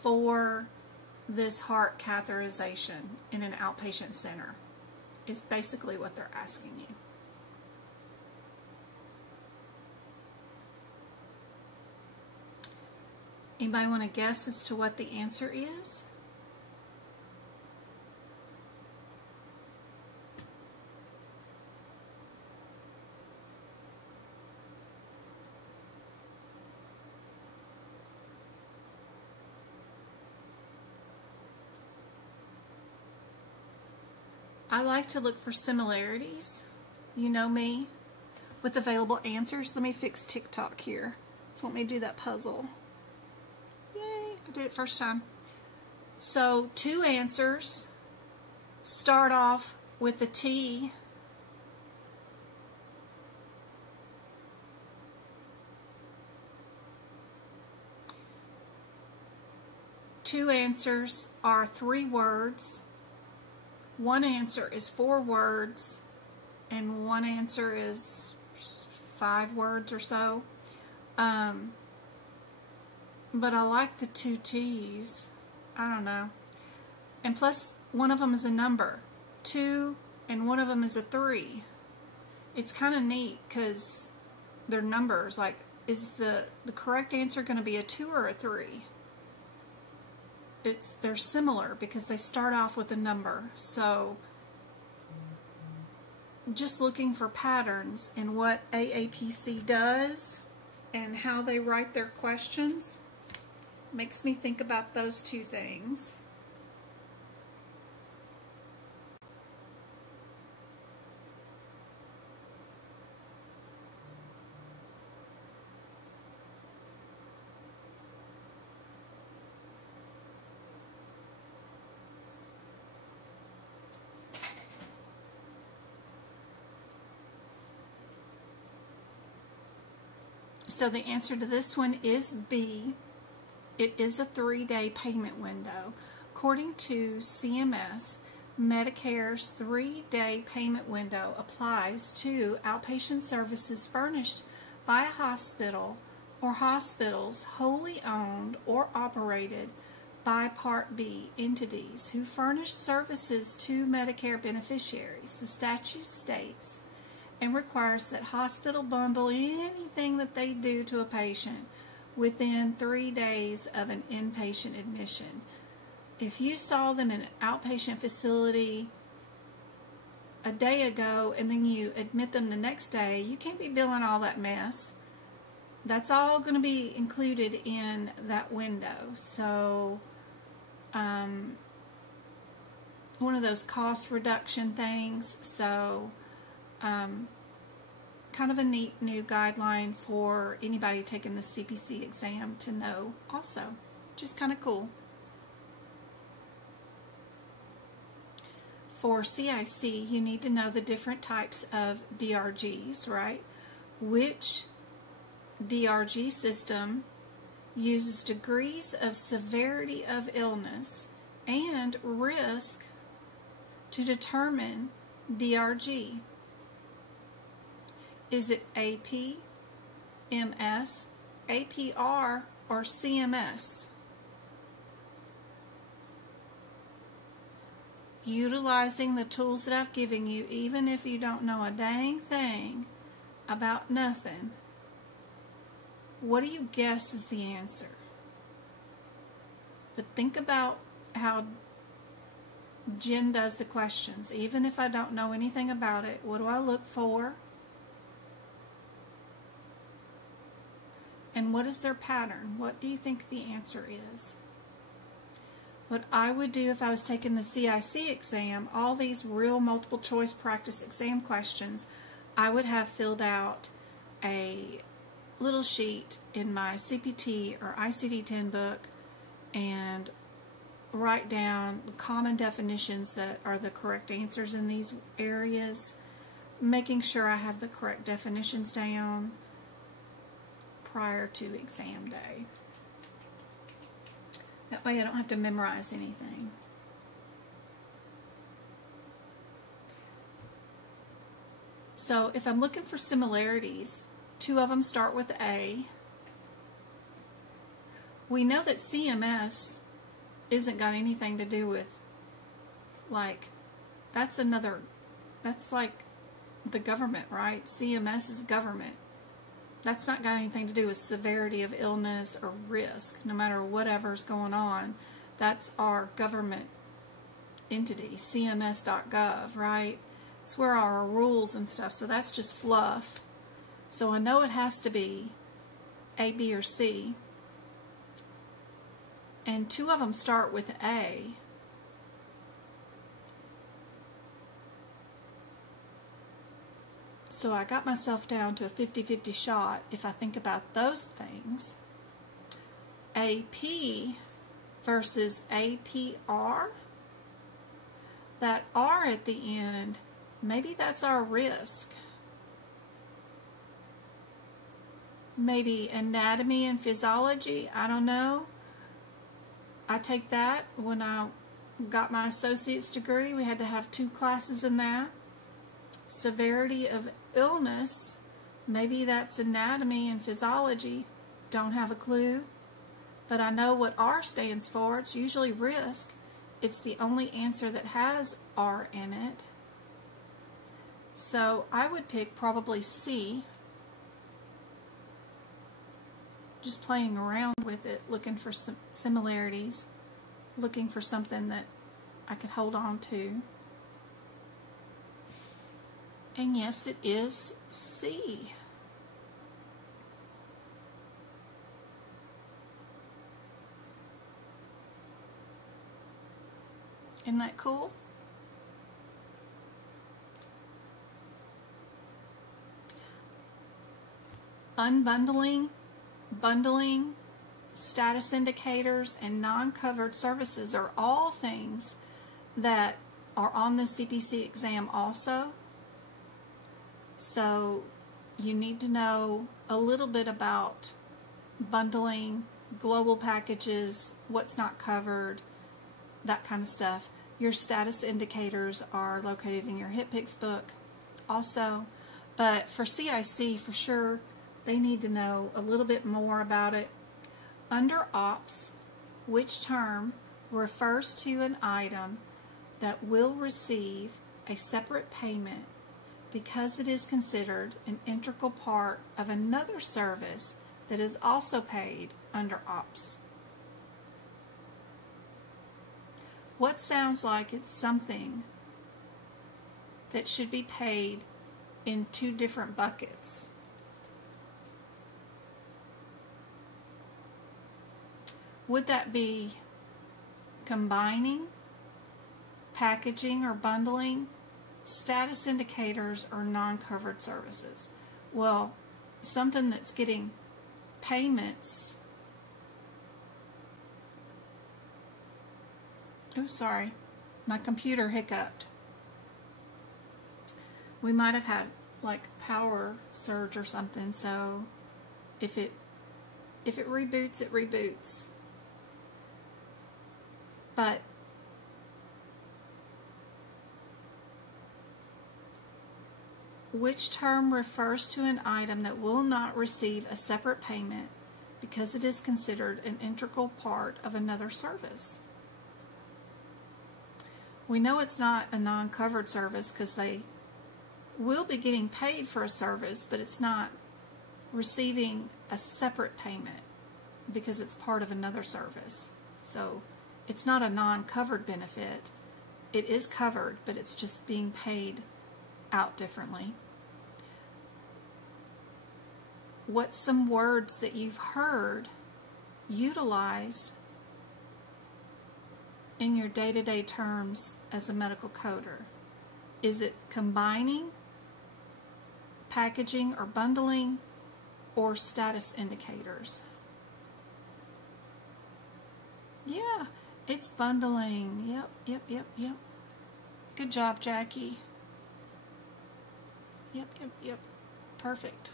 for this heart catheterization in an outpatient center? Is basically what they're asking you. Anybody want to guess as to what the answer is? I like to look for similarities. You know me, with available answers. Let me fix TikTok here. It's want me to do that puzzle. Yay, I did it first time. So 2 answers start off with the T. Two answers are 3 words. 1 answer is 4 words, and 1 answer is 5 words or so. But I like the 2 T's. I don't know. And plus, one of them is a number. 2, and one of them is a 3. It's kind of neat because they're numbers. Like, is the correct answer going to be a 2 or a 3? They're similar because they start off with a number. So just looking for patterns in what AAPC does and how they write their questions makes me think about those 2 things. So the answer to this one is B. It is a 3-day payment window. According to CMS, Medicare's 3-day payment window applies to outpatient services furnished by a hospital or hospitals wholly owned or operated by Part B entities who furnish services to Medicare beneficiaries. The statute states and requires that hospital bundle anything that they do to a patient within 3 days of an inpatient admission. If you saw them in an outpatient facility a day ago and then you admit them the next day, you can't be billing all that mess. That's all going to be included in that window. So, one of those cost reduction things. So, kind of a neat new guideline for anybody taking the CPC exam to know also. Just kind of cool. For CIC, you need to know the different types of DRGs, right? Which DRG system uses degrees of severity of illness and risk to determine DRG. Is it AP, MS, APR, or CMS? Utilizing the tools that I've given you, even if you don't know a dang thing about nothing, what do you guess is the answer? But think about how Jen does the questions. Even if I don't know anything about it, what do I look for? And what is their pattern? What do you think the answer is? What I would do if I was taking the CIC exam, all these real multiple choice practice exam questions, I would have filled out a little sheet in my CPT or ICD-10 book and write down the common definitions that are the correct answers in these areas, making sure I have the correct definitions down prior to exam day. That way I don't have to memorize anything. So if I'm looking for similarities, 2 of them start with A. We know that CMS isn't got anything to do with, like, that's like the government, right? CMS is government. That's not got anything to do with severity of illness or risk, no matter whatever's going on. That's our government entity, cms.gov, right? It's where our rules and stuff, so that's just fluff. So I know it has to be A, B, or C. And 2 of them start with A. So I got myself down to a 50-50 shot if I think about those things. AP versus APR. That R at the end, maybe that's our risk. Maybe anatomy and physiology, I don't know. I take that when I got my associate's degree. We had to have 2 classes in that. Severity of illness, maybe that's anatomy and physiology. Don't have a clue. But I know what R stands for. It's usually risk. It's the only answer that has R in it. So I would pick probably C. Just playing around with it, looking for some similarities, looking for something that I could hold on to. And yes, it is C. Isn't that cool? Unbundling, bundling, status indicators, and non-covered services are all things that are on the CPC exam also. So you need to know a little bit about bundling, global packages, what's not covered, that kind of stuff. Your status indicators are located in your HitPix book also. But for CIC, for sure, they need to know a little bit more about it. Under OPS, which term refers to an item that will receive a separate payment because it is considered an integral part of another service that is also paid under OPS? What sounds like it's something that should be paid in 2 different buckets? Would that be combining, packaging or bundling, status indicators, or non-covered services? Well, something that's getting payments. Oh, sorry, my computer hiccuped. We might have had like power surge or something, so if it reboots, it reboots. But which term refers to an item that will not receive a separate payment because it is considered an integral part of another service? We know it's not a non-covered service because they will be getting paid for a service, but it's not receiving a separate payment because it's part of another service. So it's not a non-covered benefit. It is covered, but it's just being paid out differently. What's some words that you've heard utilized in your day-to-day terms as a medical coder? Is it combining, packaging or bundling, or status indicators? Yeah, it's bundling. Yep. Good job, Jackie. Yep. Perfect.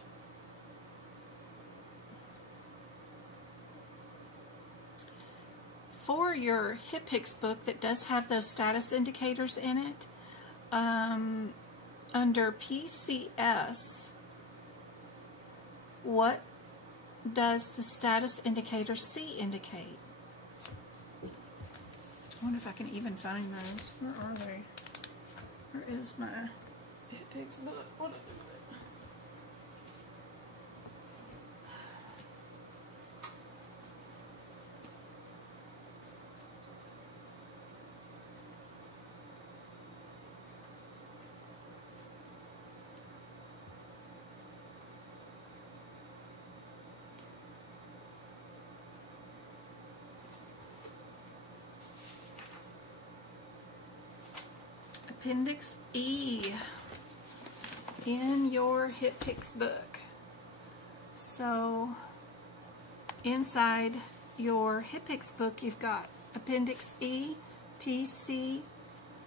For your HitPix book that does have those status indicators in it, under PCS, what does the status indicator C indicate? I wonder if I can even find those. Where are they? Where is my HitPix book? What did I do with it? Appendix E. in your HitPix book. So inside your HitPix book, you've got Appendix E, PC,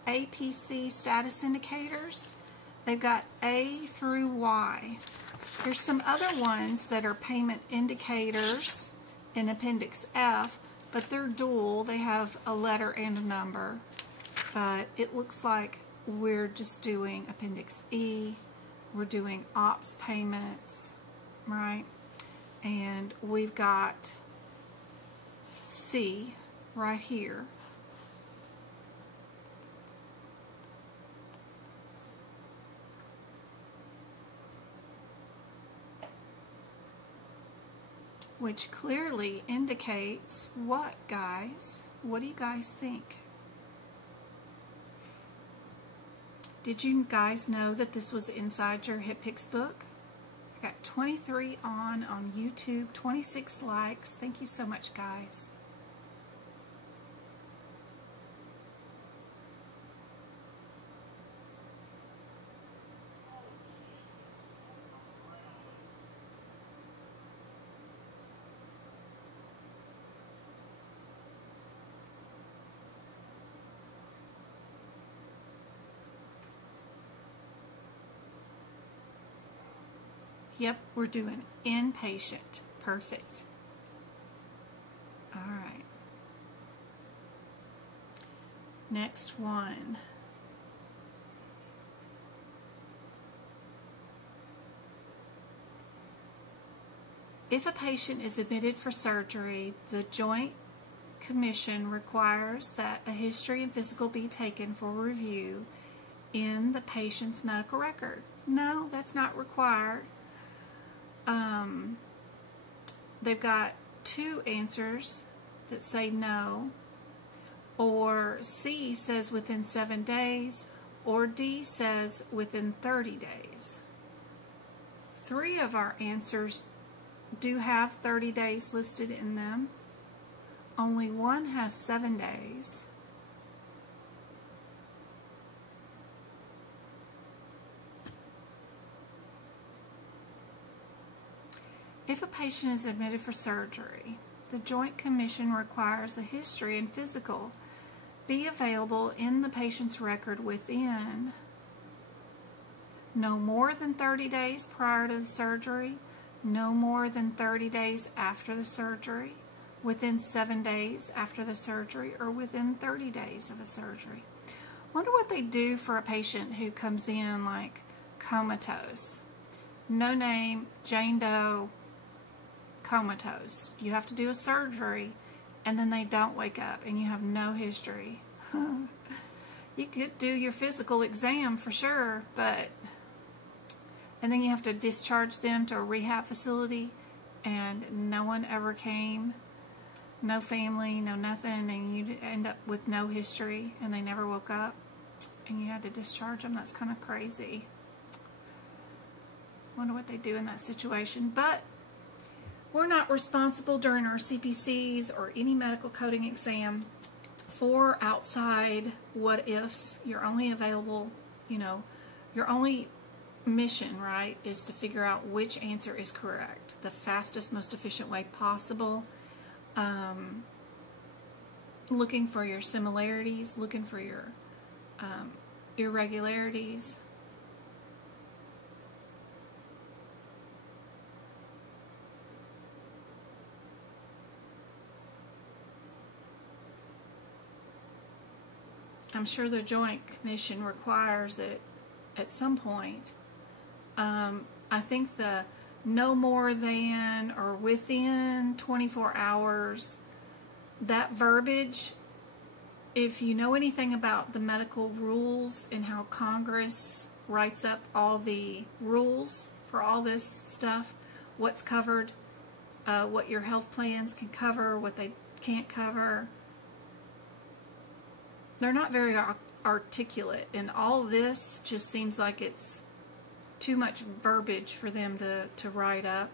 APC status indicators. They've got A through Y. There's some other ones that are payment indicators in Appendix F, but they're dual. They have a letter and a number. But it looks like we're just doing Appendix E. We're doing ops payments, right? And we've got C right here. Which clearly indicates what, guys? What do you guys think? Did you guys know that this was inside your HitPix book? I got 23 on YouTube, 26 likes. Thank you so much, guys. Yep, we're doing inpatient. Perfect. All right. Next one. If a patient is admitted for surgery, the Joint Commission requires that a history and physical be taken for review in the patient's medical record. No, that's not required. They've got two answers that say no, or C says within 7 days, or D says within 30 days. 3 of our answers do have 30 days listed in them. Only 1 has 7 days. If a patient is admitted for surgery, the Joint Commission requires a history and physical be available in the patient's record within no more than 30 days prior to the surgery, no more than 30 days after the surgery, within 7 days after the surgery, or within 30 days of a surgery. Wonder what they do for a patient who comes in like comatose. No name, Jane Doe, comatose. You have to do a surgery and then they don't wake up and you have no history. You could do your physical exam for sure, but and then you have to discharge them to a rehab facility and no one ever came, no family, no nothing, and you end up with no history and they never woke up and you had to discharge them. That's kind of crazy. Wonder what they do in that situation. But we're not responsible during our CPCs or any medical coding exam for outside what-ifs. You're only available, you know, your only mission, right, is to figure out which answer is correct. The fastest, most efficient way possible. Looking for your similarities, looking for your irregularities. I'm sure the Joint Commission requires it at some point. I think the no more than or within 24 hours, that verbiage, if you know anything about the medical rules and how Congress writes up all the rules for all this stuff, what's covered, what your health plans can cover, what they can't cover, they're not very articulate, and all this just seems like it's too much verbiage for them to write up.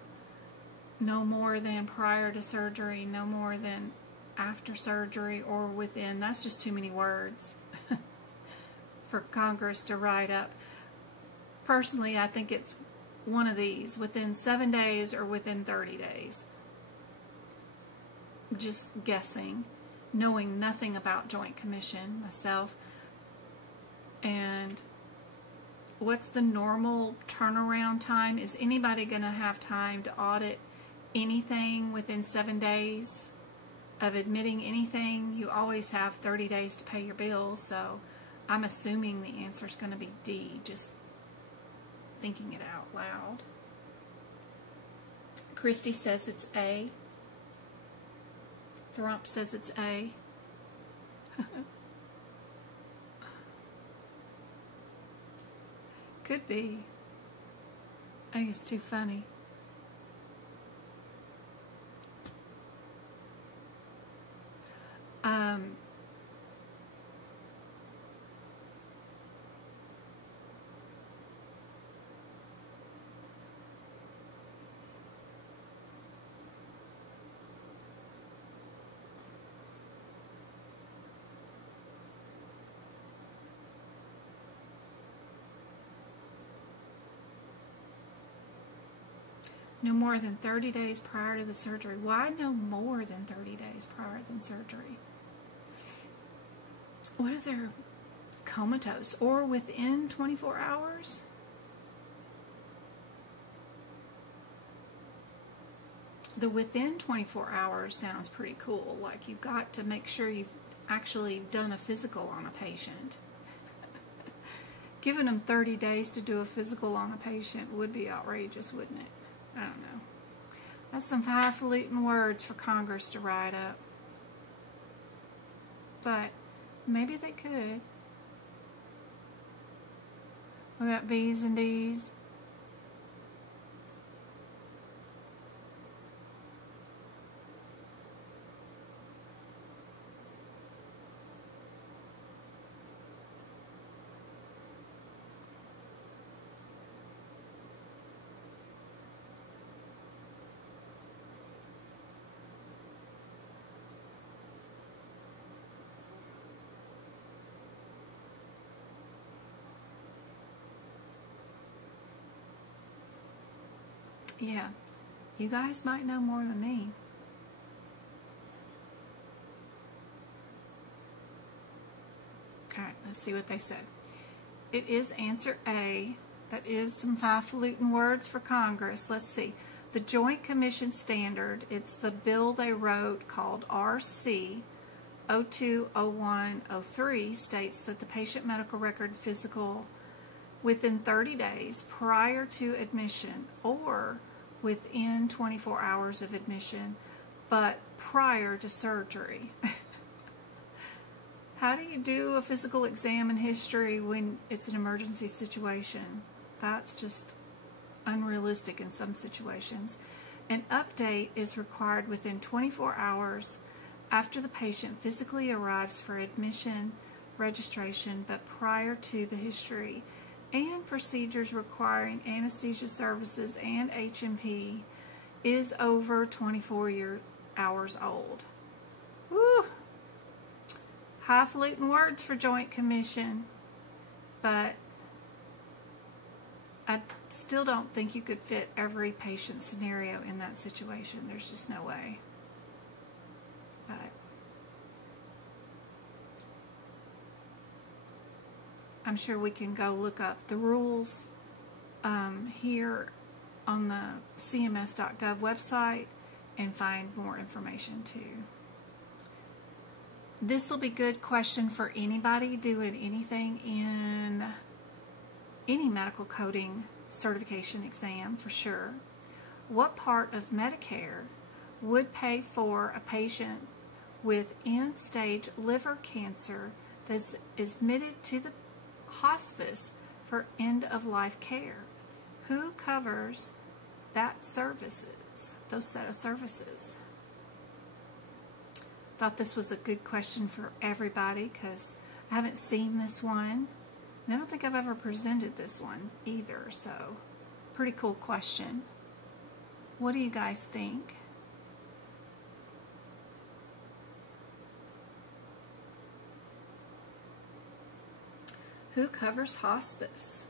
No more than prior to surgery, no more than after surgery or within. That's just too many words for Congress to write up. Personally, I think it's one of these, within 7 days or within 30 days. Just guessing, knowing nothing about Joint Commission myself. And what's the normal turnaround time? Is anybody going to have time to audit anything within 7 days of admitting anything? You always have 30 days to pay your bills, so I'm assuming the answer is going to be D, just thinking it out loud. Christy says it's A. Thrump says it's A. Could be. I think it's too funny. No more than 30 days prior to the surgery. Why no more than 30 days prior than surgery? What if they're comatose or within 24 hours? The within 24 hours sounds pretty cool. Like you've got to make sure you've actually done a physical on a patient. Giving them 30 days to do a physical on a patient would be outrageous, wouldn't it? I don't know. That's some highfalutin words for Congress to write up. But maybe they could. We got B's and D's. Yeah, you guys might know more than me. Alright, let's see what they said. It is answer A. That is some highfalutin words for Congress. Let's see. The Joint Commission Standard, it's the bill they wrote called RC 020103, states that the patient medical record physical within 30 days prior to admission or within 24 hours of admission, but prior to surgery. How do you do a physical exam and history when it's an emergency situation? That's just unrealistic in some situations. An update is required within 24 hours after the patient physically arrives for admission, registration, but prior to the history and procedures requiring anesthesia services and HMP is over 24 hours old. Woo! Highfalutin words for Joint Commission, but I still don't think you could fit every patient scenario in that situation. There's just no way. But I'm sure we can go look up the rules here on the cms.gov website and find more information too. This will be a good question for anybody doing anything in any medical coding certification exam for sure. What part of Medicare would pay for a patient with end-stage liver cancer that's admitted to the hospice for end-of-life care? Who covers that services, those set of services? Thought this was a good question for everybody because I haven't seen this one. And I don't think I've ever presented this one either, so pretty cool question. What do you guys think? Who covers hospice?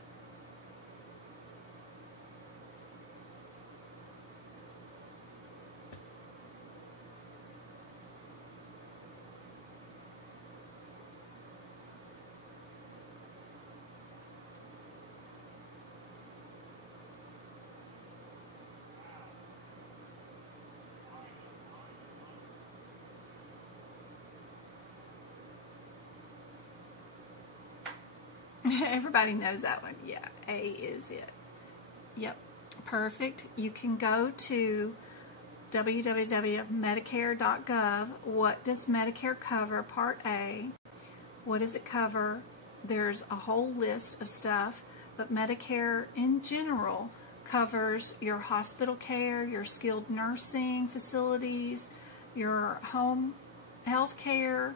Everybody knows that one. Yeah, A is it. Yep, perfect. You can go to www.medicare.gov. What does Medicare cover? Part A. What does it cover? There's a whole list of stuff, but Medicare in general covers your hospital care, your skilled nursing facilities, your home health care,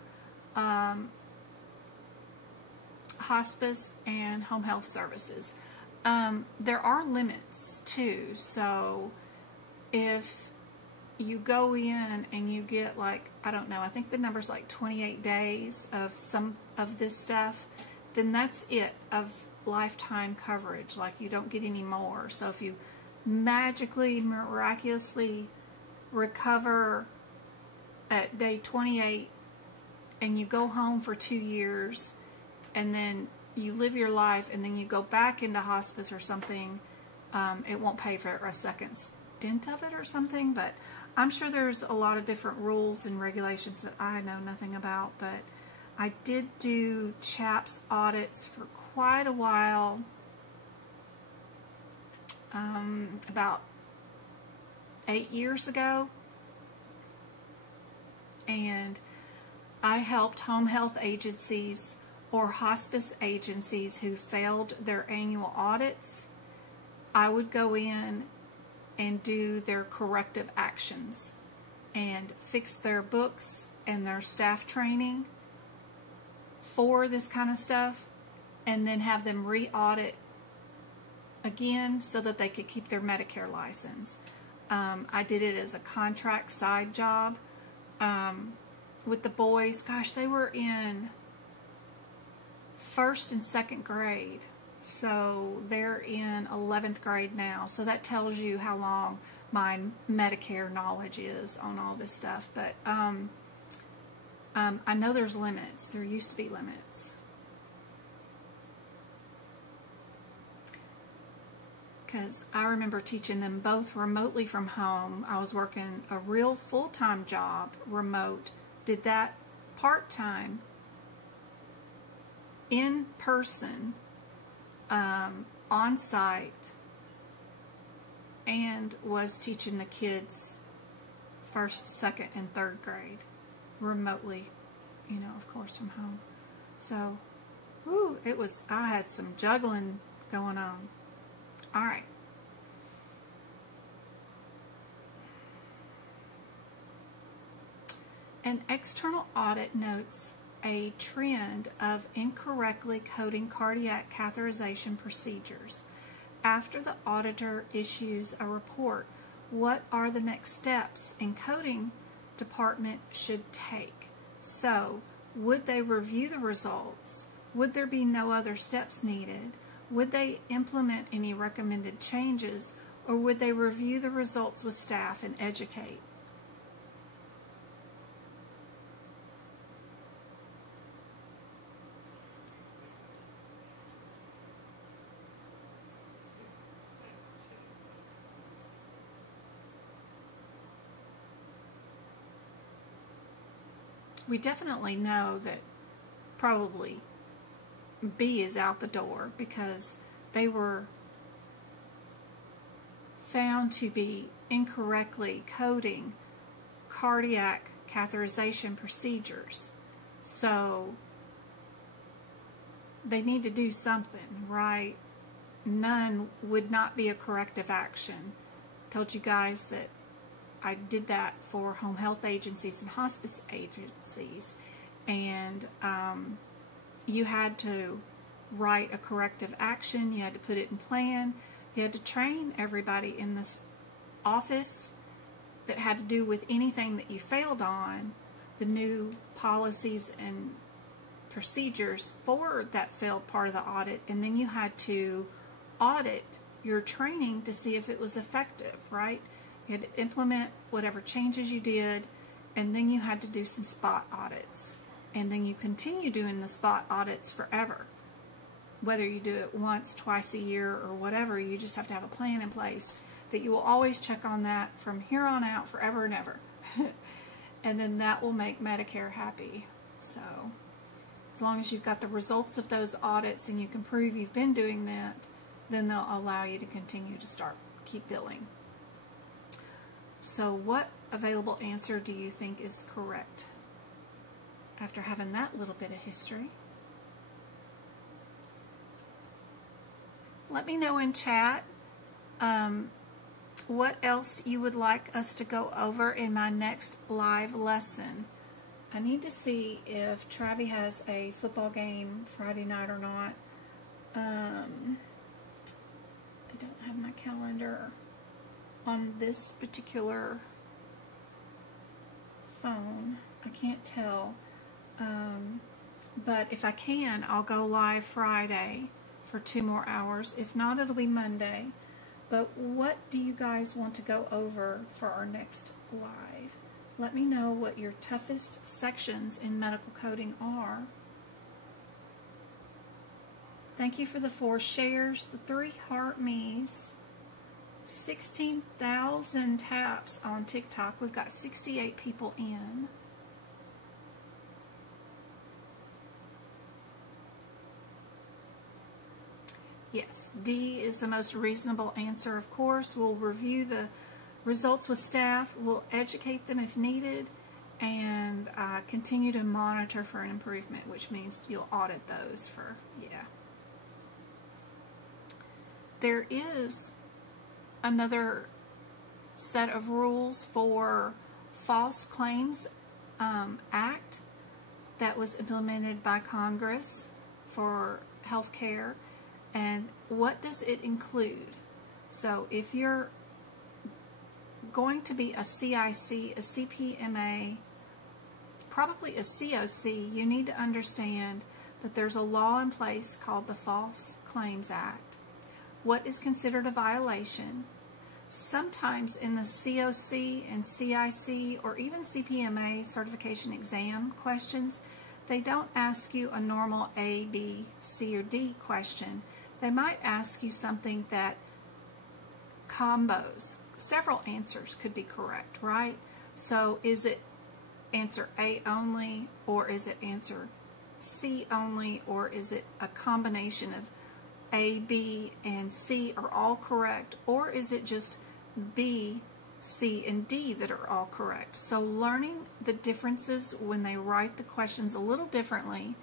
hospice, and home health services. There are limits too, so if you go in and you get like, I don't know, I think the number's like 28 days of some of this stuff, then that's it of lifetime coverage. Like, you don't get any more. So if you magically, miraculously recover at day 28 and you go home for 2 years and then you live your life and then you go back into hospice or something, it won't pay for a second stint of it or something. But I'm sure there's a lot of different rules and regulations that I know nothing about, but I did do CHAPS audits for quite a while, about 8 years ago, and I helped home health agencies or hospice agencies who failed their annual audits. I would go in and do their corrective actions and fix their books and their staff training for this kind of stuff, and then have them re-audit again so that they could keep their Medicare license. I did it as a contract side job with the boys. Gosh, they were in 1st and 2nd grade. So they're in 11th grade now. So that tells you how long my Medicare knowledge is on all this stuff. But I know there's limits. There used to be limits. Because I remember teaching them both remotely from home. I was working a real full-time job remote. Did that part-time in person, on site, and was teaching the kids 1st, 2nd, and 3rd grade remotely, you know, of course, from home. So, whew, I had some juggling going on. All right. An external audit notes a trend of incorrectly coding cardiac catheterization procedures. After the auditor issues a report, what are the next steps a coding department should take? So, would they review the results? Would there be no other steps needed? Would they implement any recommended changes, or would they review the results with staff and educate? We definitely know that probably B is out the door because they were found to be incorrectly coding cardiac catheterization procedures. So they need to do something, right? None would not be a corrective action. I told you guys that I did that for home health agencies and hospice agencies, and you had to write a corrective action, you had to put it in plan, you had to train everybody in this office that had to do with anything that you failed on, the new policies and procedures for that failed part of the audit, and then you had to audit your training to see if it was effective, right? You had to implement whatever changes you did, and then you had to do some spot audits. And then you continue doing the spot audits forever. Whether you do it once, twice a year, or whatever, you just have to have a plan in place that you will always check on that from here on out forever and ever. And then that will make Medicare happy. So As long as you've got the results of those audits and you can prove you've been doing that, then they'll allow you to continue to keep billing. So what available answer do you think is correct after having that little bit of history? Let me know in chat what else you would like us to go over in my next live lesson. I need to see if Travi has a football game Friday night or not. I don't have my calendar on this particular phone. I can't tell. But if I can, I'll go live Friday for 2 more hours. If not, it'll be Monday. But what do you guys want to go over for our next live? Let me know what your toughest sections in medical coding are. Thank you for the 4 shares, the 3 heart me's, 16,000 taps on TikTok. We've got 68 people in. Yes, D is the most reasonable answer, of course. We'll review the results with staff, we'll educate them if needed, and continue to monitor for an improvement, which means you'll audit those for, yeah. There is another set of rules for False Claims Act that was implemented by Congress for healthcare. And what does it include? So if you're going to be a CIC, a CPMA, probably a COC, you need to understand that there's a law in place called the False Claims Act. What is considered a violation? Sometimes in the COC and CIC or even CPMA certification exam questions, they don't ask you a normal A, B, C, or D question. They might ask you something that combos. Several answers could be correct, right? So is it answer A only, or is it answer C only, or is it a combination of A, B, and C are all correct, or is it just B, C, and D that are all correct? So learning the differences when they write the questions a little differently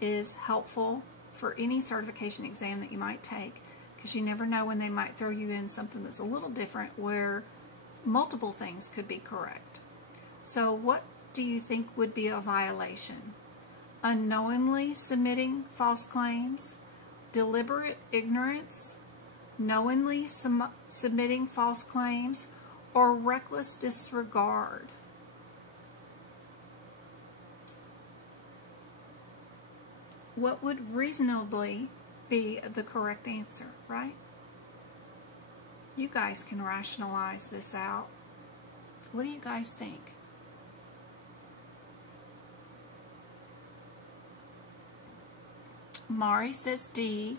is helpful for any certification exam that you might take, because you never know when they might throw you in something that's a little different where multiple things could be correct. So what do you think would be a violation? Unknowingly submitting false claims, deliberate ignorance, knowingly submitting false claims, or reckless disregard? What would reasonably be the correct answer, right? You guys can rationalize this out. What do you guys think? Mari says D.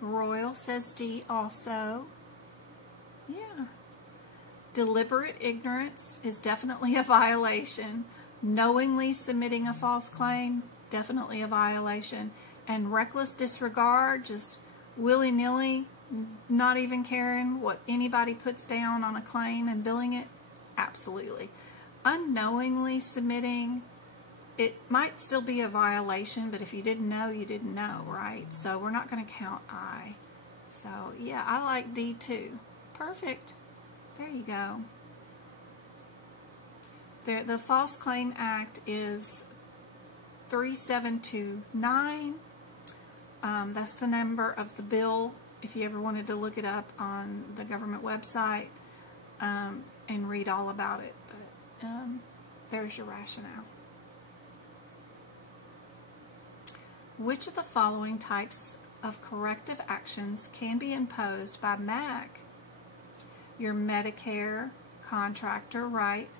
Royal says D also. Yeah. Deliberate ignorance is definitely a violation. Knowingly submitting a false claim, definitely a violation. And reckless disregard, just willy-nilly, not even caring what anybody puts down on a claim and billing it, absolutely. Unknowingly submitting, it might still be a violation, but if you didn't know, you didn't know, right? So we're not going to count I. So yeah, I like D too. Perfect. There you go. The False Claim Act is 3729. That's the number of the bill if you ever wanted to look it up on the government website and read all about it. But there's your rationale. Which of the following types of corrective actions can be imposed by MAC, your Medicare contractor, right,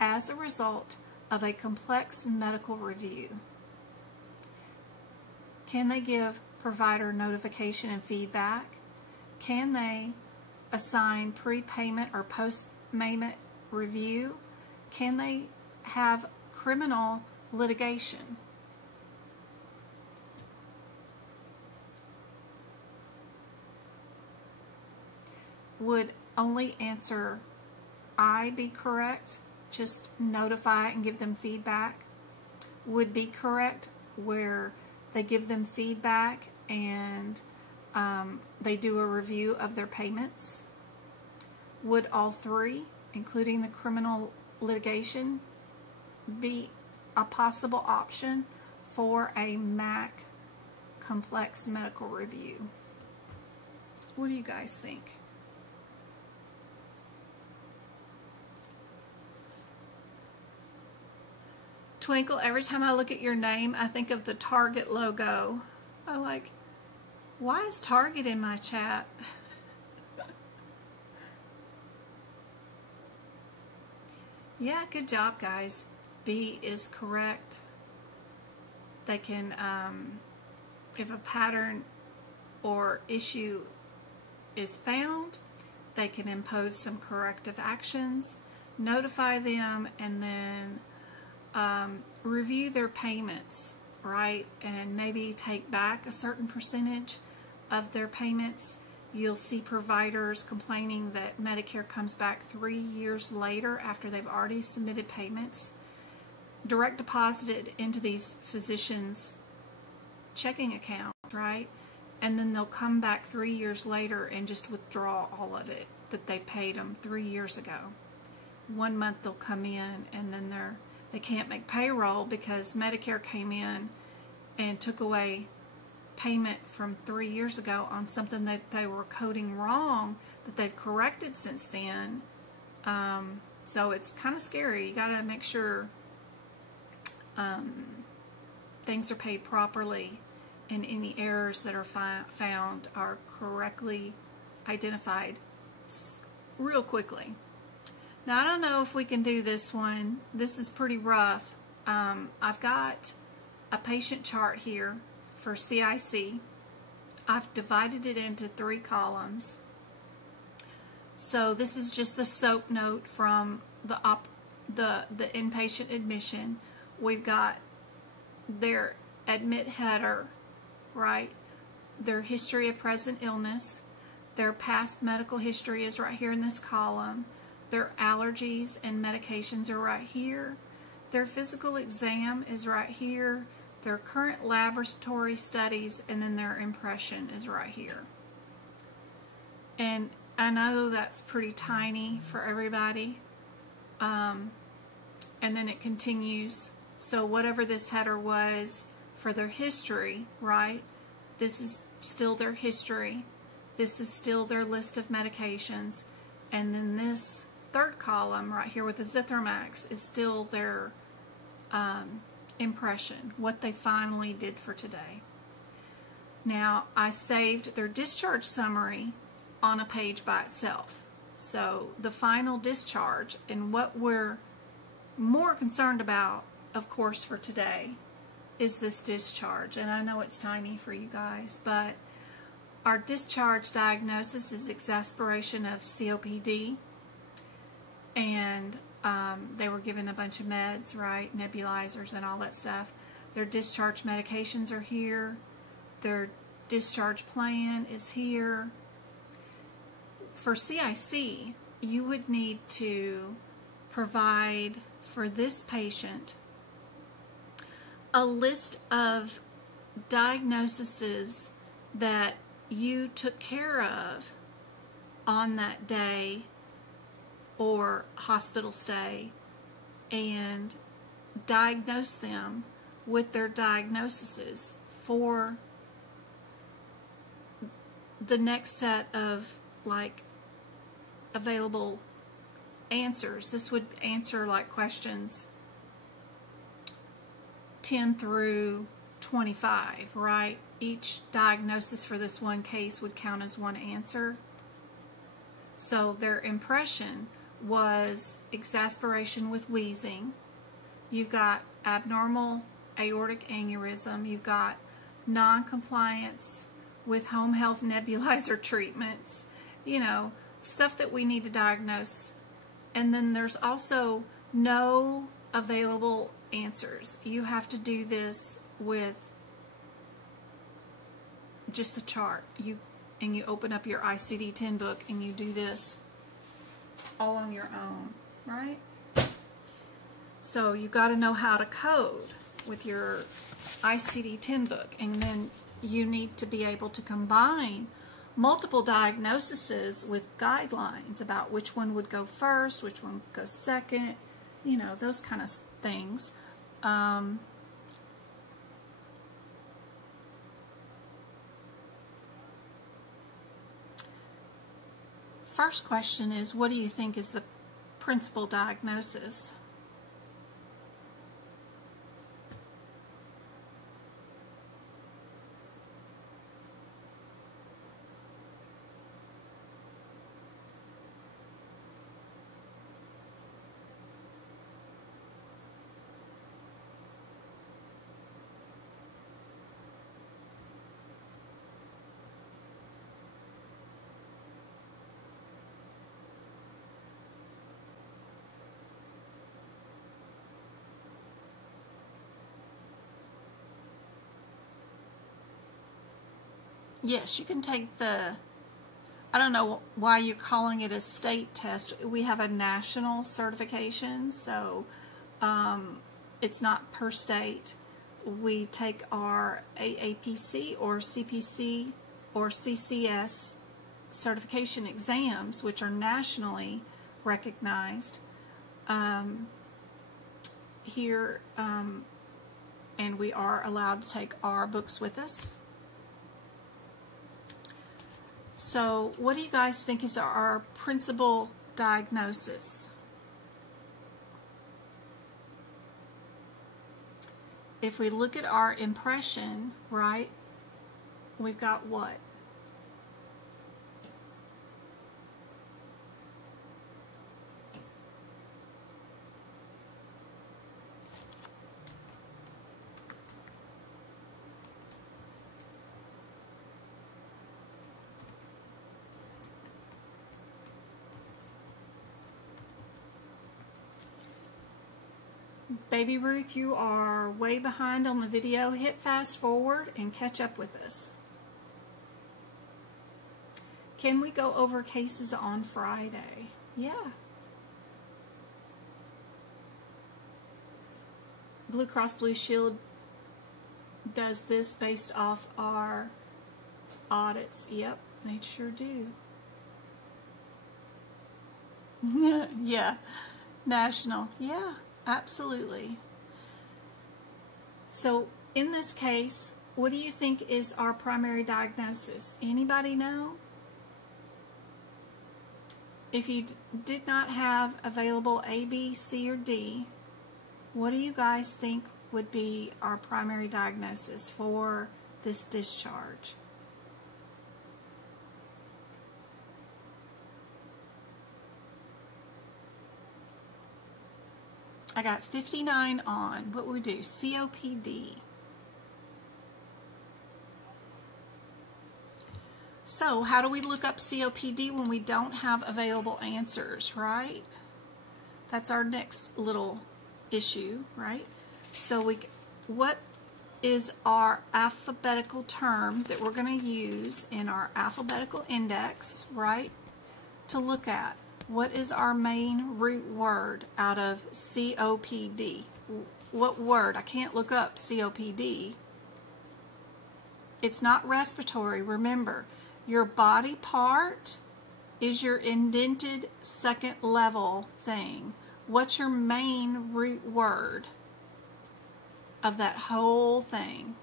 as a result of a complex medical review? Can they give provider notification and feedback? Can they assign prepayment or post-payment review? can they have criminal litigation? Would only answer I be correct? Just notify and give them feedback. Would be correct, where they give them feedback and they do a review of their payments. Would all three, including the criminal litigation, be a possible option for a MAC complex medical review? What do you guys think? Twinkle, every time I look at your name, I think of the Target logo. I'm like, why is Target in my chat? Yeah, good job, guys. B is correct. They can, if a pattern or issue is found, they can impose some corrective actions, notify them, and then review their payments, right? And maybe take back a certain percentage of their payments. You'll see providers complaining that Medicare comes back 3 years later after they've already submitted payments, direct deposited into these physicians' checking accounts, right? And then they'll come back 3 years later and just withdraw all of it that they paid them 3 years ago. 1 month they'll come in and then they can't make payroll because Medicare came in and took away payment from 3 years ago on something that they were coding wrong that they've corrected since then. So it's kind of scary. You got to make sure things are paid properly and any errors that are found are correctly identified real quickly. Now, I don't know if we can do this one. This is pretty rough. I've got a patient chart here for CIC. I've divided it into 3 columns. So this is just the SOAP note from the inpatient admission. We've got their admit header, right? Their history of present illness. Their past medical history is right here in this column. Their allergies and medications are right here. Their physical exam is right here. Their current laboratory studies, and then their impression is right here. And I know that's pretty tiny for everybody. And then it continues. So whatever this header was for their history, right? This is still their history. This is still their list of medications. And then this third column right here with the Zithromax is still their impression, what they finally did for today. Now, I saved their discharge summary on a page by itself. So the final discharge, and what we're more concerned about, of course, for today is this discharge. And I know it's tiny for you guys, but our discharge diagnosis is exasperation of COPD. And they were given a bunch of meds, right? Nebulizers and all that stuff. Their discharge medications are here. Their discharge plan is here. For CIC, you would need to provide for this patient a list of diagnoses that you took care of on that day or hospital stay, and diagnose them with their diagnoses for the next set of like available answers. This would answer like questions 10 through 25, right? Each diagnosis for this one case would count as one answer. So their impression was exasperation with wheezing. You've got abnormal aortic aneurysm. You've got non-compliance with home health nebulizer treatments. You know, stuff that we need to diagnose. And then there's also no available answers. You have to do this with just the chart. You open up your ICD-10 book and you do this all on your own, right? So you got to know how to code with your ICD-10 book, and then you need to be able to combine multiple diagnoses with guidelines about which one would go first, which one would go second, you know, those kind of things. First question is, what do you think is the principal diagnosis? Yes, you can take the, I don't know why you're calling it a state test. We have a national certification, so it's not per state. We take our aapc or CPC or CCS certification exams, which are nationally recognized here, and we are allowed to take our books with us. So what do you guys think is our principal diagnosis? If we look at our impression, right, we've got what? Baby Ruth, you are way behind on the video. Hit fast forward and catch up with us. Can we go over cases on Friday? Yeah. Blue Cross Blue Shield does this based off our audits. Yep, they sure do. Yeah, national. Yeah. Absolutely. So in this case, what do you think is our primary diagnosis? Anybody know? If you did not have available A, B, C, or D, what do you guys think would be our primary diagnosis for this discharge? I got 59 on. What would we do? COPD. So how do we look up COPD when we don't have available answers, right? That's our next little issue, right? So what is our alphabetical term that we're going to use in our alphabetical index, right, to look at? What is our main root word out of COPD? What word? I can't look up COPD. It's not respiratory. Remember, your body part is your indented second level thing. What's your main root word of that whole thing?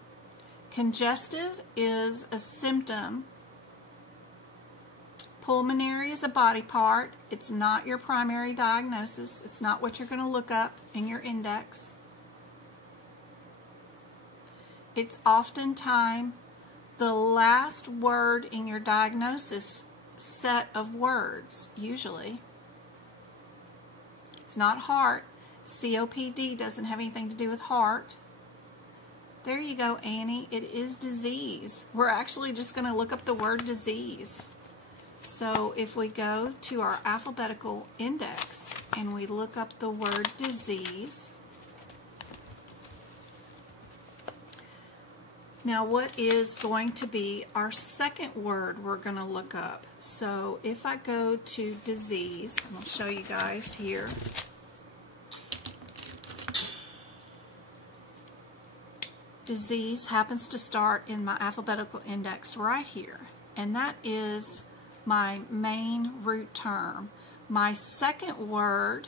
Congestive is a symptom. Pulmonary is a body part. It's not your primary diagnosis. It's not what you're going to look up in your index. It's oftentimes the last word in your diagnosis set of words, usually. It's not heart. COPD doesn't have anything to do with heart. There you go, Annie. It is disease. We're actually just going to look up the word disease. So if we go to our alphabetical index, and we look up the word disease. Now, what is going to be our second word we're going to look up? So if I go to disease, I'm going to show you guys here. Disease happens to start in my alphabetical index right here, and that is my main root term. My second word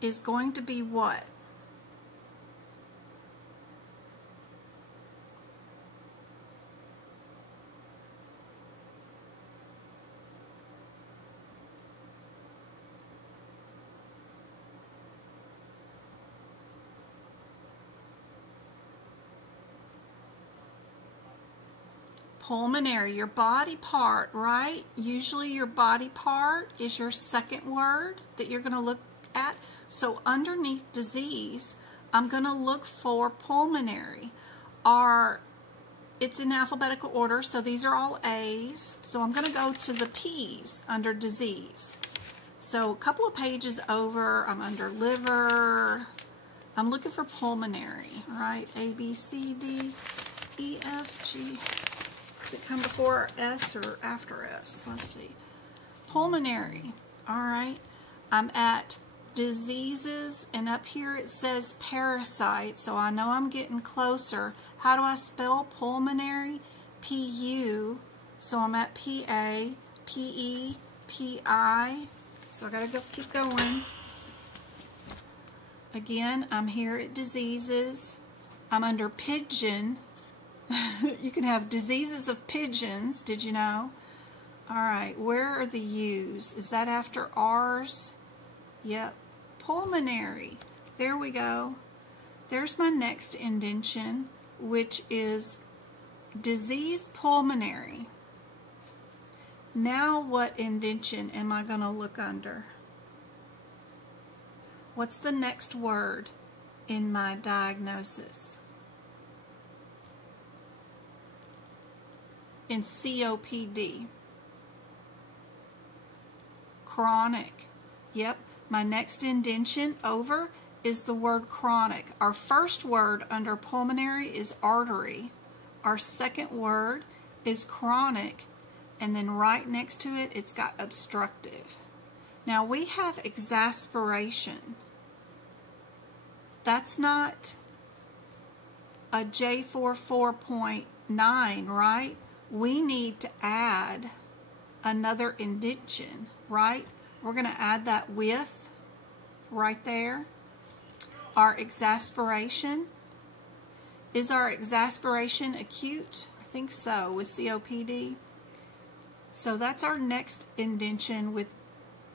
is going to be what? Pulmonary, your body part, right? Usually your body part is your second word that you're going to look at. So underneath disease, I'm going to look for pulmonary. It's in alphabetical order, so these are all A's. So I'm going to go to the P's under disease. So a couple of pages over, I'm under liver. I'm looking for pulmonary, right? A, B, C, D, E, F, G. Does it come before S or after S? Let's see. Pulmonary. All right. I'm at diseases, and up here it says parasite, so I know I'm getting closer. How do I spell pulmonary? P-U. So I'm at P-A, P-E, P-I. So I got to keep going. Again, I'm here at diseases. I'm under pigeon. You can have diseases of pigeons, did you know? All right, where are the U's? Is that after R's? Yep, pulmonary. There we go. There's my next indentation, which is disease pulmonary. Now what indentation am I going to look under? What's the next word in my diagnosis? In COPD. Chronic. Yep, my next indentation over is the word chronic. Our first word under pulmonary is artery. Our second word is chronic, and then right next to it, it's got obstructive. Now we have exasperation. That's not a J44.9, right? We need to add another indentation, right? We're going to add that with right there. Our exasperation. Is our exasperation acute? I think so, with COPD. So that's our next indentation with,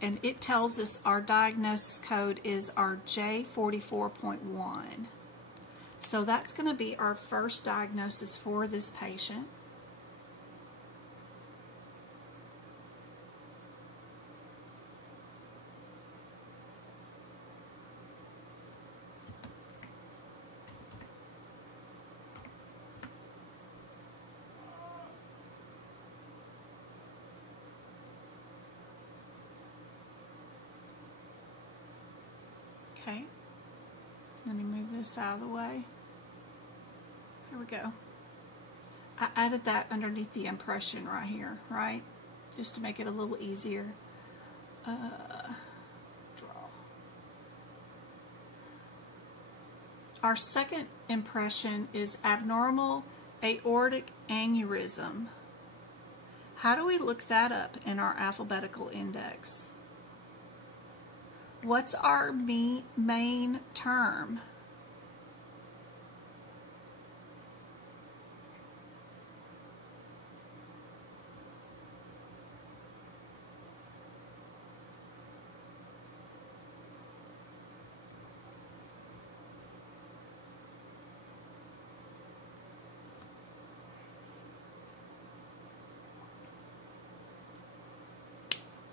and it tells us our diagnosis code is our J44.1. So that's going to be our first diagnosis for this patient. Okay, let me move this out of the way. Here we go. I added that underneath the impression right here, right? Just to make it a little easier. Draw. Our second impression is abnormal aortic aneurysm. How do we look that up in our alphabetical index? What's our main term?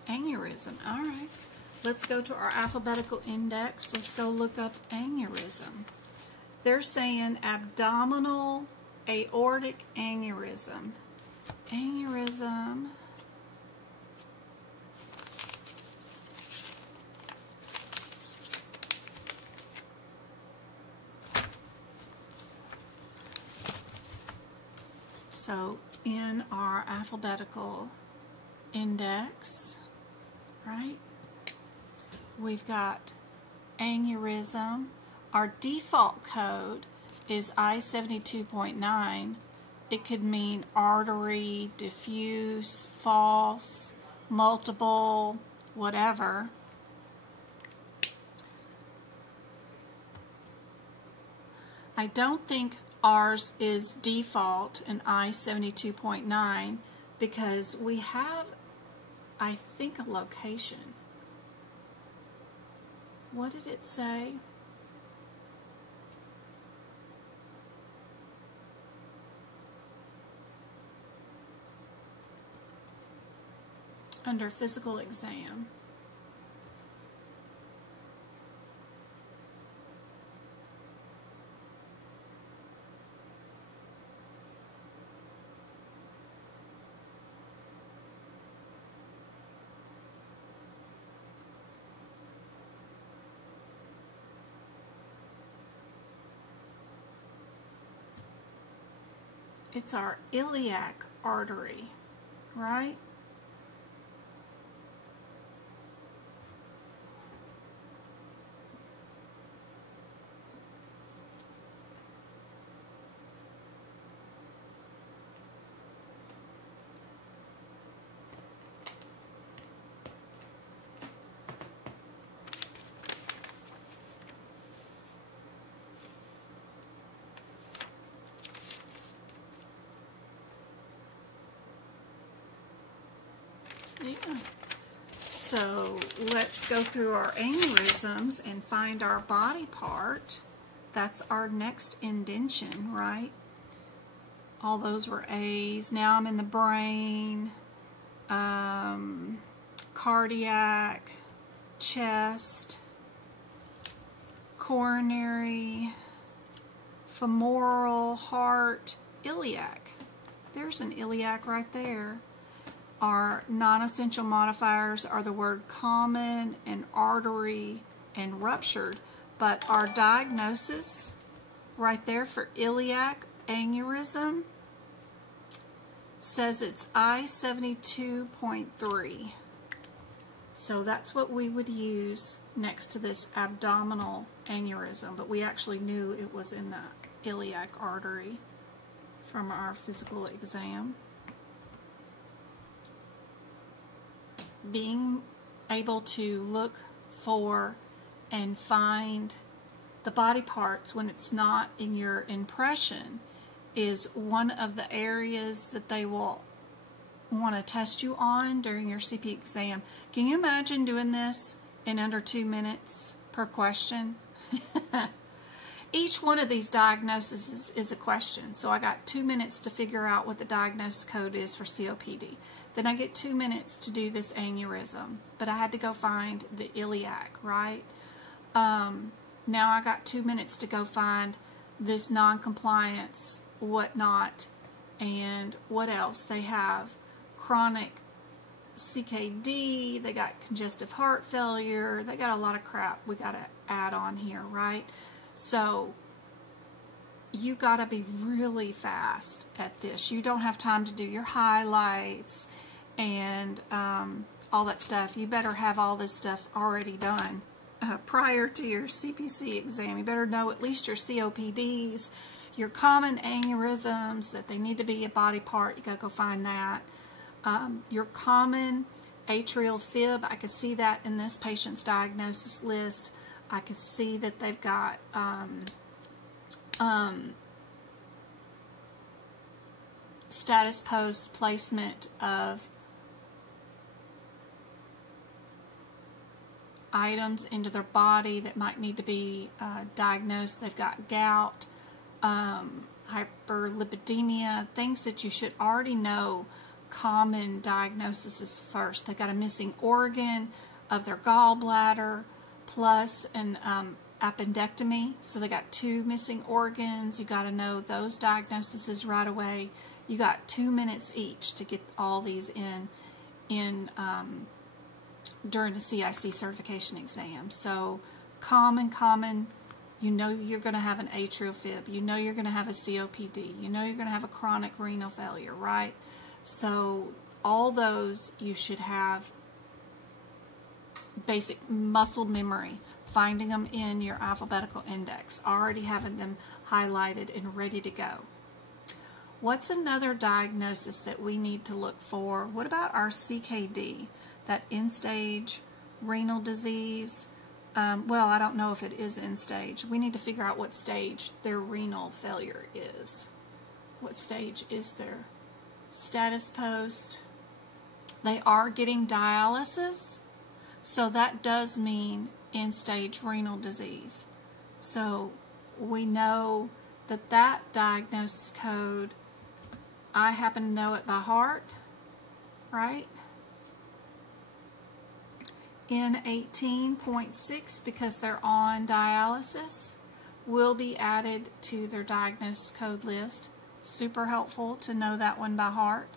Aneurysm. All right. Let's go to our alphabetical index. Let's go look up aneurysm. They're saying abdominal aortic aneurysm. Aneurysm. So in our alphabetical index, right, we've got aneurysm. Our default code is I-72.9. It could mean artery, diffuse, false, multiple, whatever. I don't think ours is default in I-72.9 because we have, I think, a location. What did it say? Under physical exam. It's our iliac artery, right? Yeah. So let's go through our aneurysms and find our body part. That's our next indention, right? All those were A's. Now I'm in the brain, cardiac, chest, coronary, femoral, heart, iliac. There's an iliac right there. Our non-essential modifiers are the word common and artery and ruptured, but our diagnosis right there for iliac aneurysm says it's I-72.3. So that's what we would use next to this abdominal aneurysm, but we actually knew it was in the iliac artery from our physical exam. Being able to look for and find the body parts when it's not in your impression is one of the areas that they will want to test you on during your CP exam. Can you imagine doing this in under 2 minutes per question? Each one of these diagnoses is a question. So I got 2 minutes to figure out what the diagnosis code is for COPD. Then I get 2 minutes to do this aneurysm, but I had to go find the iliac, right? Now I got 2 minutes to go find this non-compliance, whatnot, and what else? They have chronic CKD, they got congestive heart failure, they got a lot of crap we got to add on here, right? So you got to be really fast at this. You don't have time to do your highlights and all that stuff. You better have all this stuff already done prior to your CPC exam. You better know at least your COPDs, your common aneurysms, that they need to be a body part. You got to go find that. Your common atrial fib, I could see that in this patient's diagnosis list. I could see that they've got status post placement of items into their body that might need to be diagnosed. They've got gout, hyperlipidemia, things that you should already know. Common diagnosis is first. They got a missing organ of their gallbladder plus an appendectomy, so they got 2 missing organs. You got to know those diagnoses right away. You got 2 minutes each to get all these in during the CIC certification exam. So common You know you're going to have an atrial fib. You know you're going to have a COPD. You know you're going to have a chronic renal failure, right? So all those you should have basic muscle memory, finding them in your alphabetical index, already having them highlighted and ready to go. What's another diagnosis that we need to look for? What about our CKD, that end-stage renal disease? Well, I don't know if it is end-stage. We need to figure out what stage their renal failure is. What stage is their status post? They are getting dialysis, so that does mean end-stage renal disease. So we know that that diagnosis code, I happen to know it by heart, right? N18.6, because they're on dialysis, will be added to their diagnosis code list. Super helpful to know that one by heart.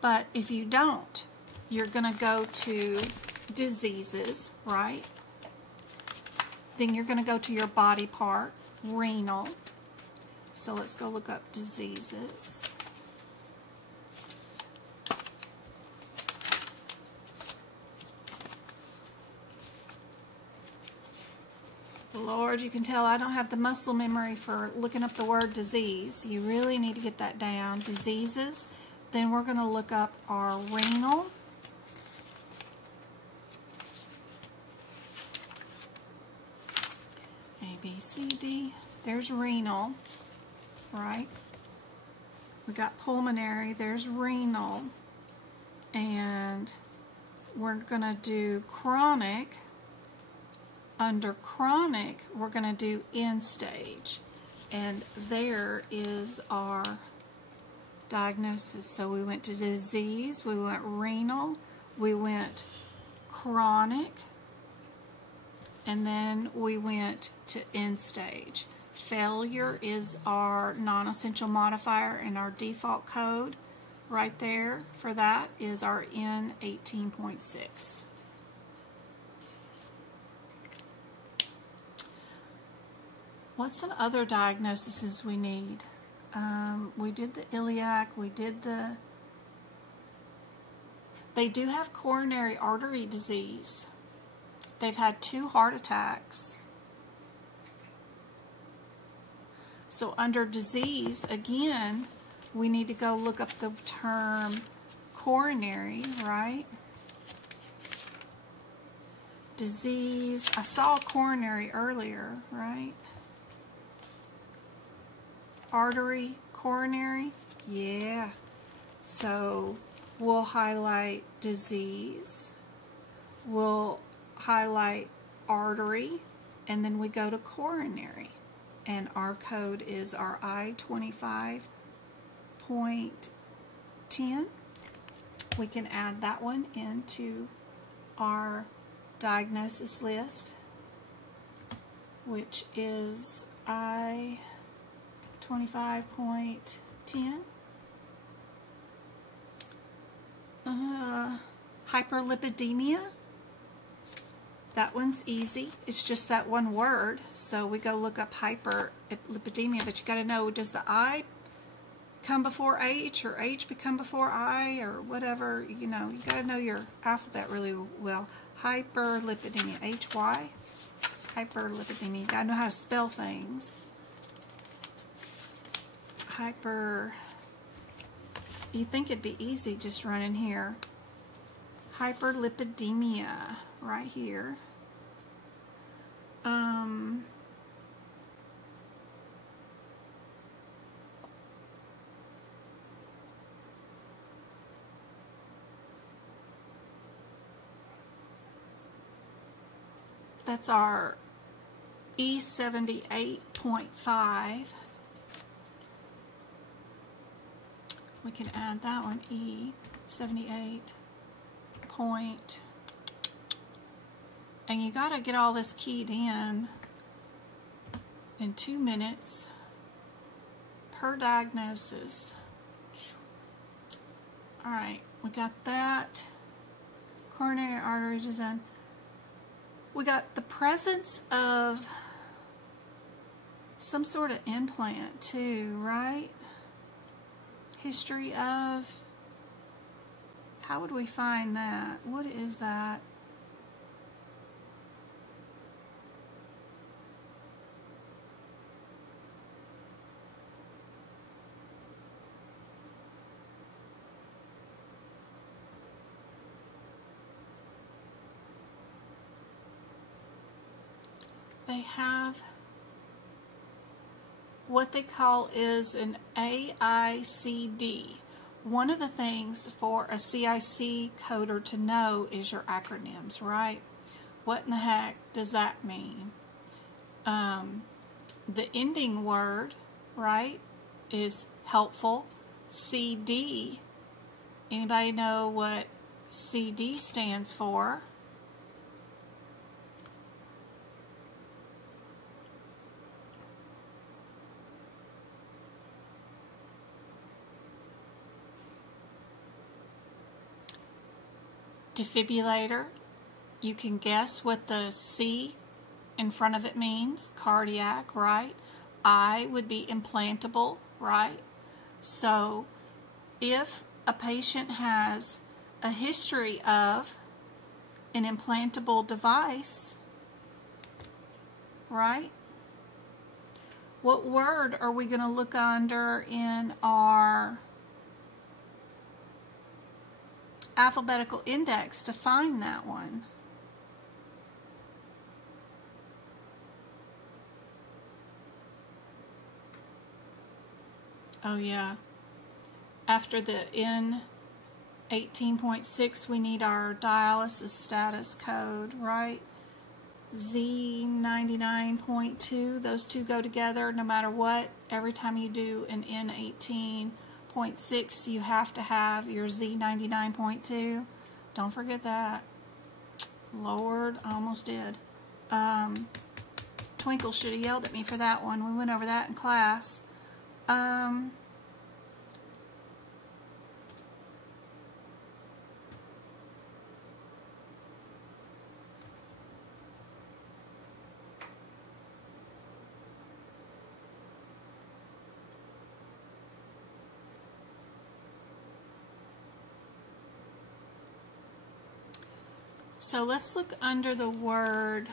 But if you don't, you're going to go to diseases, right? Then you're going to go to your body part, renal. So let's go look up diseases. Lord, you can tell I don't have the muscle memory for looking up the word disease. You really need to get that down. Diseases. Then we're going to look up our renal. A, B, C, D. There's renal, right? We got pulmonary. There's renal. And we're going to do chronic. Under chronic, we're going to do end stage. And there is our diagnosis. So we went to disease, we went renal, we went chronic, and then we went to end stage. Failure is our non-essential modifier, and our default code right there for that is our N18.6. What's some other diagnoses we need? We did the iliac, we did the... They do have coronary artery disease. They've had 2 heart attacks. So under disease, again, we need to go look up the term coronary, right? Disease, I saw coronary earlier, right? Artery, coronary, yeah. So we'll highlight disease, we'll highlight artery, and then we go to coronary. And our code is our I25.10. We can add that one into our diagnosis list, which is I25.10. Hyperlipidemia. That one's easy. It's just that one word. So we go look up hyperlipidemia, but you got to know, does the I come before H or H become before I or whatever? You know, you got to know your alphabet really well. Hyperlipidemia. H-Y. Hyperlipidemia. You got to know how to spell things. You think it'd be easy just running here. Hyperlipidemia, right here. That's our E78.5. We can add that one, E78 point. And you got to get all this keyed in 2 minutes per diagnosis. All right, we got that. coronary artery design. We got the presence of some sort of implant too, right? History of, how would we find that? What is that? They have what they call is an AICD. One of the things for a CIC coder to know is your acronyms, right? What in the heck does that mean? The ending word, right, is helpful. CD, anybody know what CD stands for? Defibrillator. You can guess what the C in front of it means. Cardiac, right? I would be implantable, right? So if a patient has a history of an implantable device, right? What word are we going to look under in our alphabetical index to find that one? Oh yeah. After the N18.6 we need our dialysis status code, right? Z99.2, those two go together no matter what. Every time you do an N18.6 you have to have your Z99.2. Don't forget that. Lord, I almost did. Twinkle should have yelled at me for that one. We went over that in class. So let's look under the word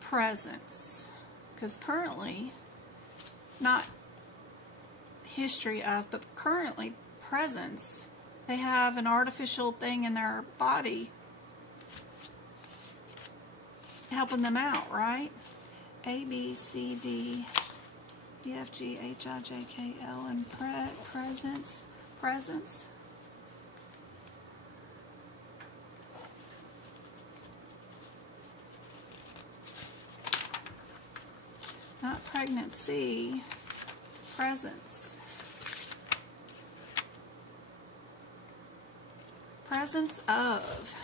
presence, because currently, not history of, but currently presence, they have an artificial thing in their body helping them out, right? A, B, C, D, E, F, G, H, I, J, K, L, and presence. Not pregnancy, presence. Presence of.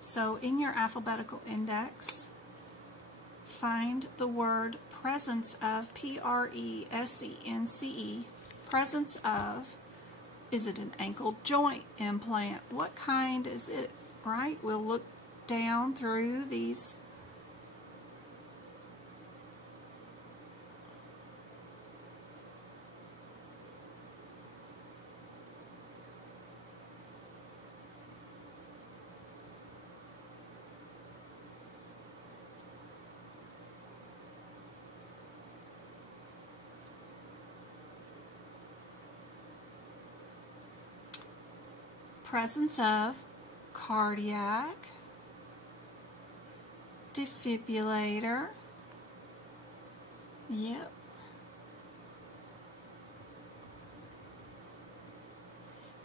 So in your alphabetical index, find the word presence of, P-R-E-S-E-N-C-E, presence of. Is it an ankle joint implant? What kind is it, right? We'll look down through these presence of cardiac, defibrillator, yep,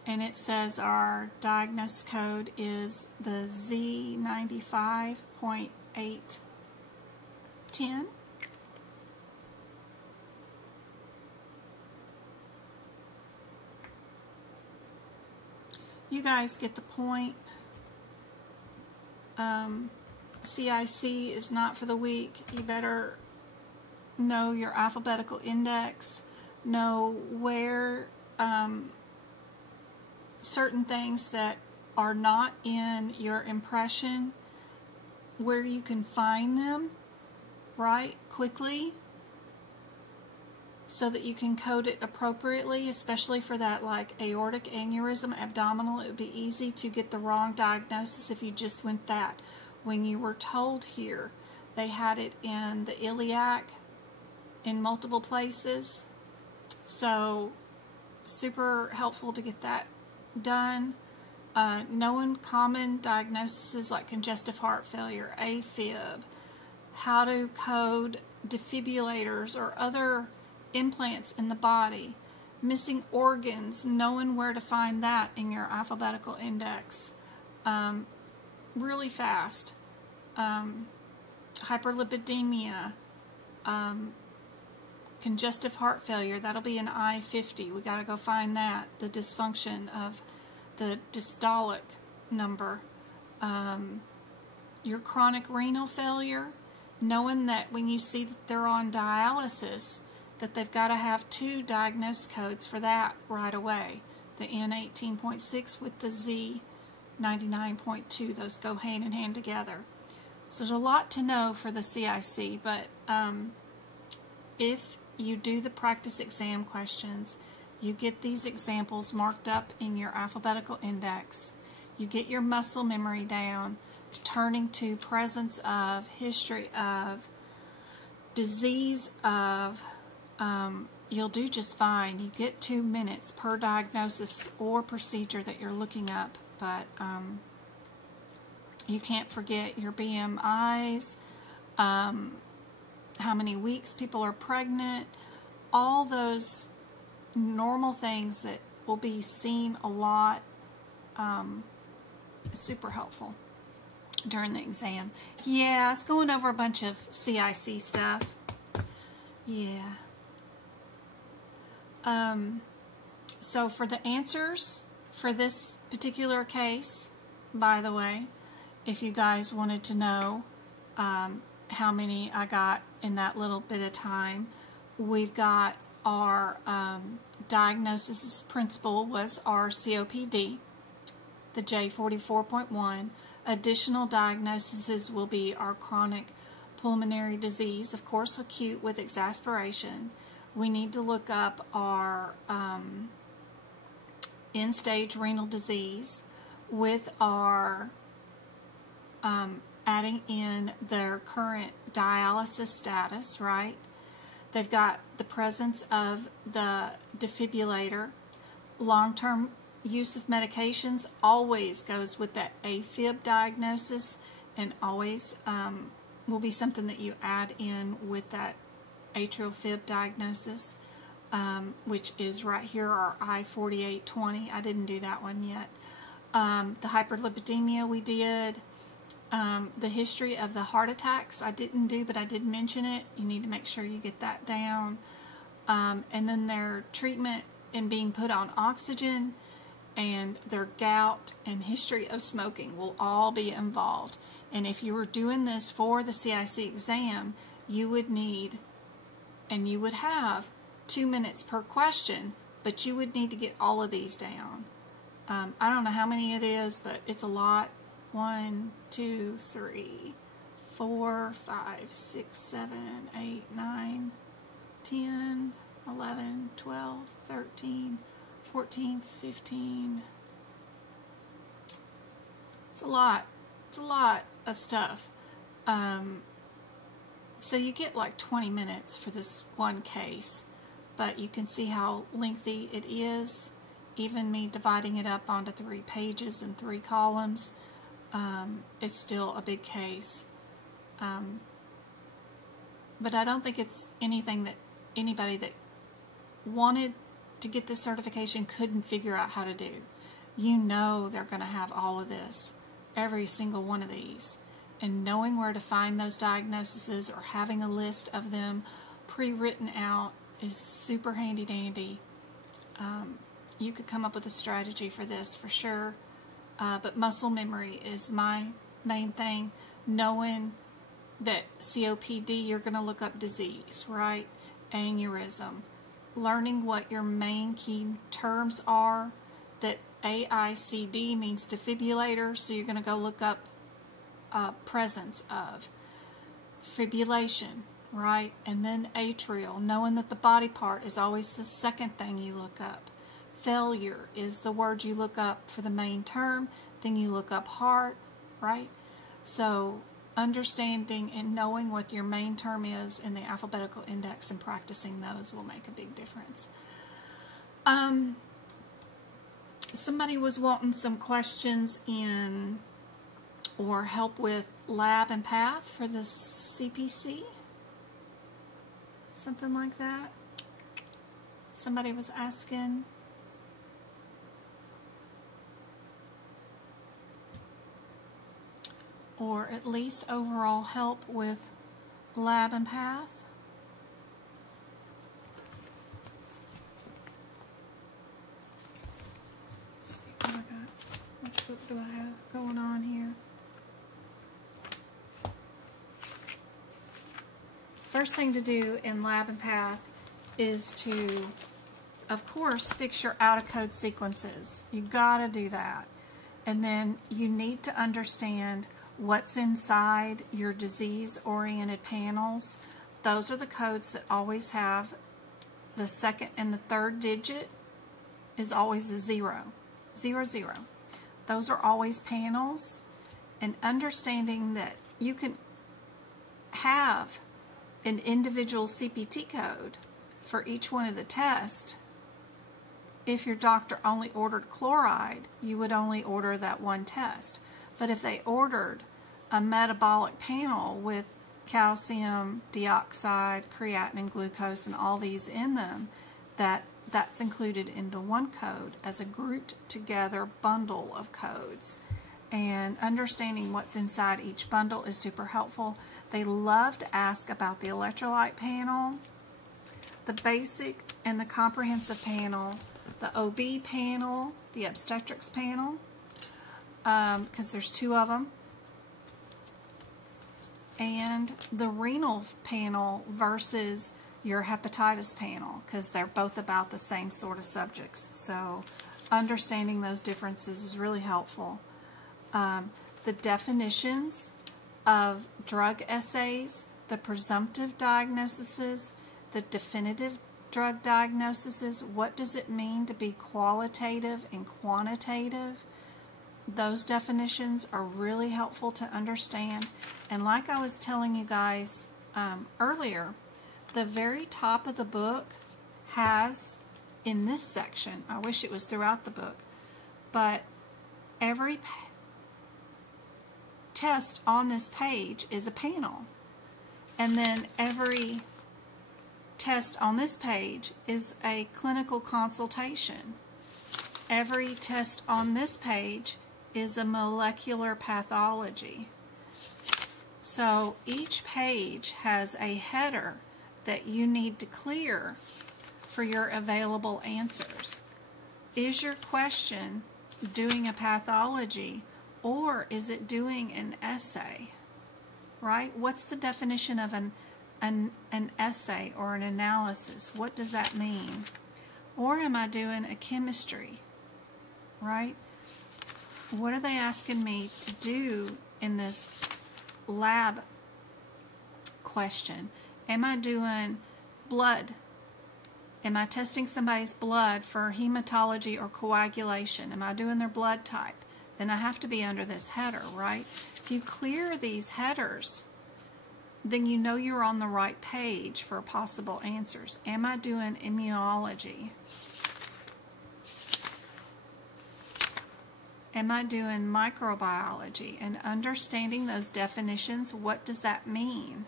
and it says our diagnosis code is the Z95.810. You guys get the point. CIC is not for the weak. You better know your alphabetical index, know where certain things that are not in your impression where you can find them, right, quickly, so that you can code it appropriately, especially for that like aortic aneurysm, abdominal. It would be easy to get the wrong diagnosis if you just went that. When you were told here they had it in the iliac in multiple places, so super helpful to get that done. Knowing common diagnoses like congestive heart failure, AFib, how to code defibrillators or other implants in the body, missing organs, knowing where to find that in your alphabetical index, really fast, hyperlipidemia, congestive heart failure, that'll be an I-50, we got to go find that, the dysfunction of the systolic number, your chronic renal failure, knowing that when you see that they're on dialysis, that they've got to have 2 diagnosis codes for that right away. The N18.6 with the Z99.2. Those go hand in hand together. So there's a lot to know for the CIC, but if you do the practice exam questions, you get these examples marked up in your alphabetical index, you get your muscle memory down, turning to presence of, history of, disease of, you'll do just fine. You get 2 minutes per diagnosis or procedure that you're looking up, but you can't forget your BMIs, how many weeks people are pregnant, all those normal things that will be seen a lot. Super helpful during the exam. Yeah, it's going over a bunch of CIC stuff. Yeah. So for the answers for this particular case, by the way, if you guys wanted to know how many I got in that little bit of time, we've got our diagnosis principle was our COPD, the J44.1. Additional diagnoses will be our chronic pulmonary disease, of course acute with exasperation. We need to look up our end-stage renal disease with our adding in their current dialysis status, right? They've got the presence of the defibrillator. Long-term use of medications always goes with that AFib diagnosis, and always will be something that you add in with that atrial fib diagnosis, which is right here, our I-4820. I didn't do that one yet. The hyperlipidemia we did. The history of the heart attacks I didn't do, but I did mention it. You need to make sure you get that down. And then their treatment and being put on oxygen, and their gout and history of smoking will all be involved. And if you were doing this for the CIC exam, you would need, and you would have 2 minutes per question, but you would need to get all of these down. I don't know how many it is, but it's a lot. 1, 2, 3, 4, 5, 6, 7, 8, 9, 10, 11, 12, 13, 14, 15. It's a lot. It's a lot of stuff. So you get like 20 minutes for this one case, but you can see how lengthy it is. Even me dividing it up onto 3 pages and 3 columns, it's still a big case. But I don't think it's anything that anybody that wanted to get this certification couldn't figure out how to do. You know they're going to have all of this, every single one of these. And knowing where to find those diagnoses or having a list of them pre-written out is super handy dandy. You could come up with a strategy for this for sure. But muscle memory is my main thing. Knowing that COPD, you're going to look up disease, right? Aneurysm. Learning what your main key terms are that AICD means defibrillator, so you're going to go look up presence of. Fibrillation, right? And then atrial, knowing that the body part is always the second thing you look up. Failure is the word you look up for the main term, then you look up heart, right? So understanding and knowing what your main term is in the alphabetical index and practicing those will make a big difference. Somebody was wanting some questions in or help with lab and path for the CPC, something like that. Somebody was asking. Or at least overall help with lab and path. Let's see what I got. Which book do I have going on here? First thing to do in lab and path is to, of course, fix your out-of-code sequences. You gotta do that. And then you need to understand what's inside your disease-oriented panels. Those are the codes that always have the second and the third digit is always a 0. 0, 0. Those are always panels. And understanding that you can have an individual CPT code for each one of the tests. If your doctor only ordered chloride, you would only order that one test. But if they ordered a metabolic panel with calcium, dioxide, creatinine, glucose, and all these in them, that's included into one code as a grouped together bundle of codes. And understanding what's inside each bundle is super helpful. They love to ask about the electrolyte panel, the basic and the comprehensive panel, the OB panel, the obstetrics panel, because there's 2 of them, and the renal panel versus your hepatitis panel, because they're both about the same sort of subjects. So understanding those differences is really helpful. The definitions of drug assays, the presumptive diagnoses, the definitive drug diagnoses, what does it mean to be qualitative and quantitative? Those definitions are really helpful to understand. And like I was telling you guys earlier, the very top of the book has, in this section, I wish it was throughout the book, but every test on this page is a panel. And then every test on this page is a clinical consultation. Every test on this page is a molecular pathology. So each page has a header that you need to clear for your available answers. Is your question doing a pathology, or is it doing an essay? Right? What's the definition of an essay or an analysis? What does that mean? Or am I doing a chemistry? Right? What are they asking me to do in this lab question? Am I doing blood? Am I testing somebody's blood for hematology or coagulation? Am I doing their blood type? Then I have to be under this header, right? If you clear these headers, then you know you're on the right page for possible answers. Am I doing immunology? Am I doing microbiology? And understanding those definitions, what does that mean?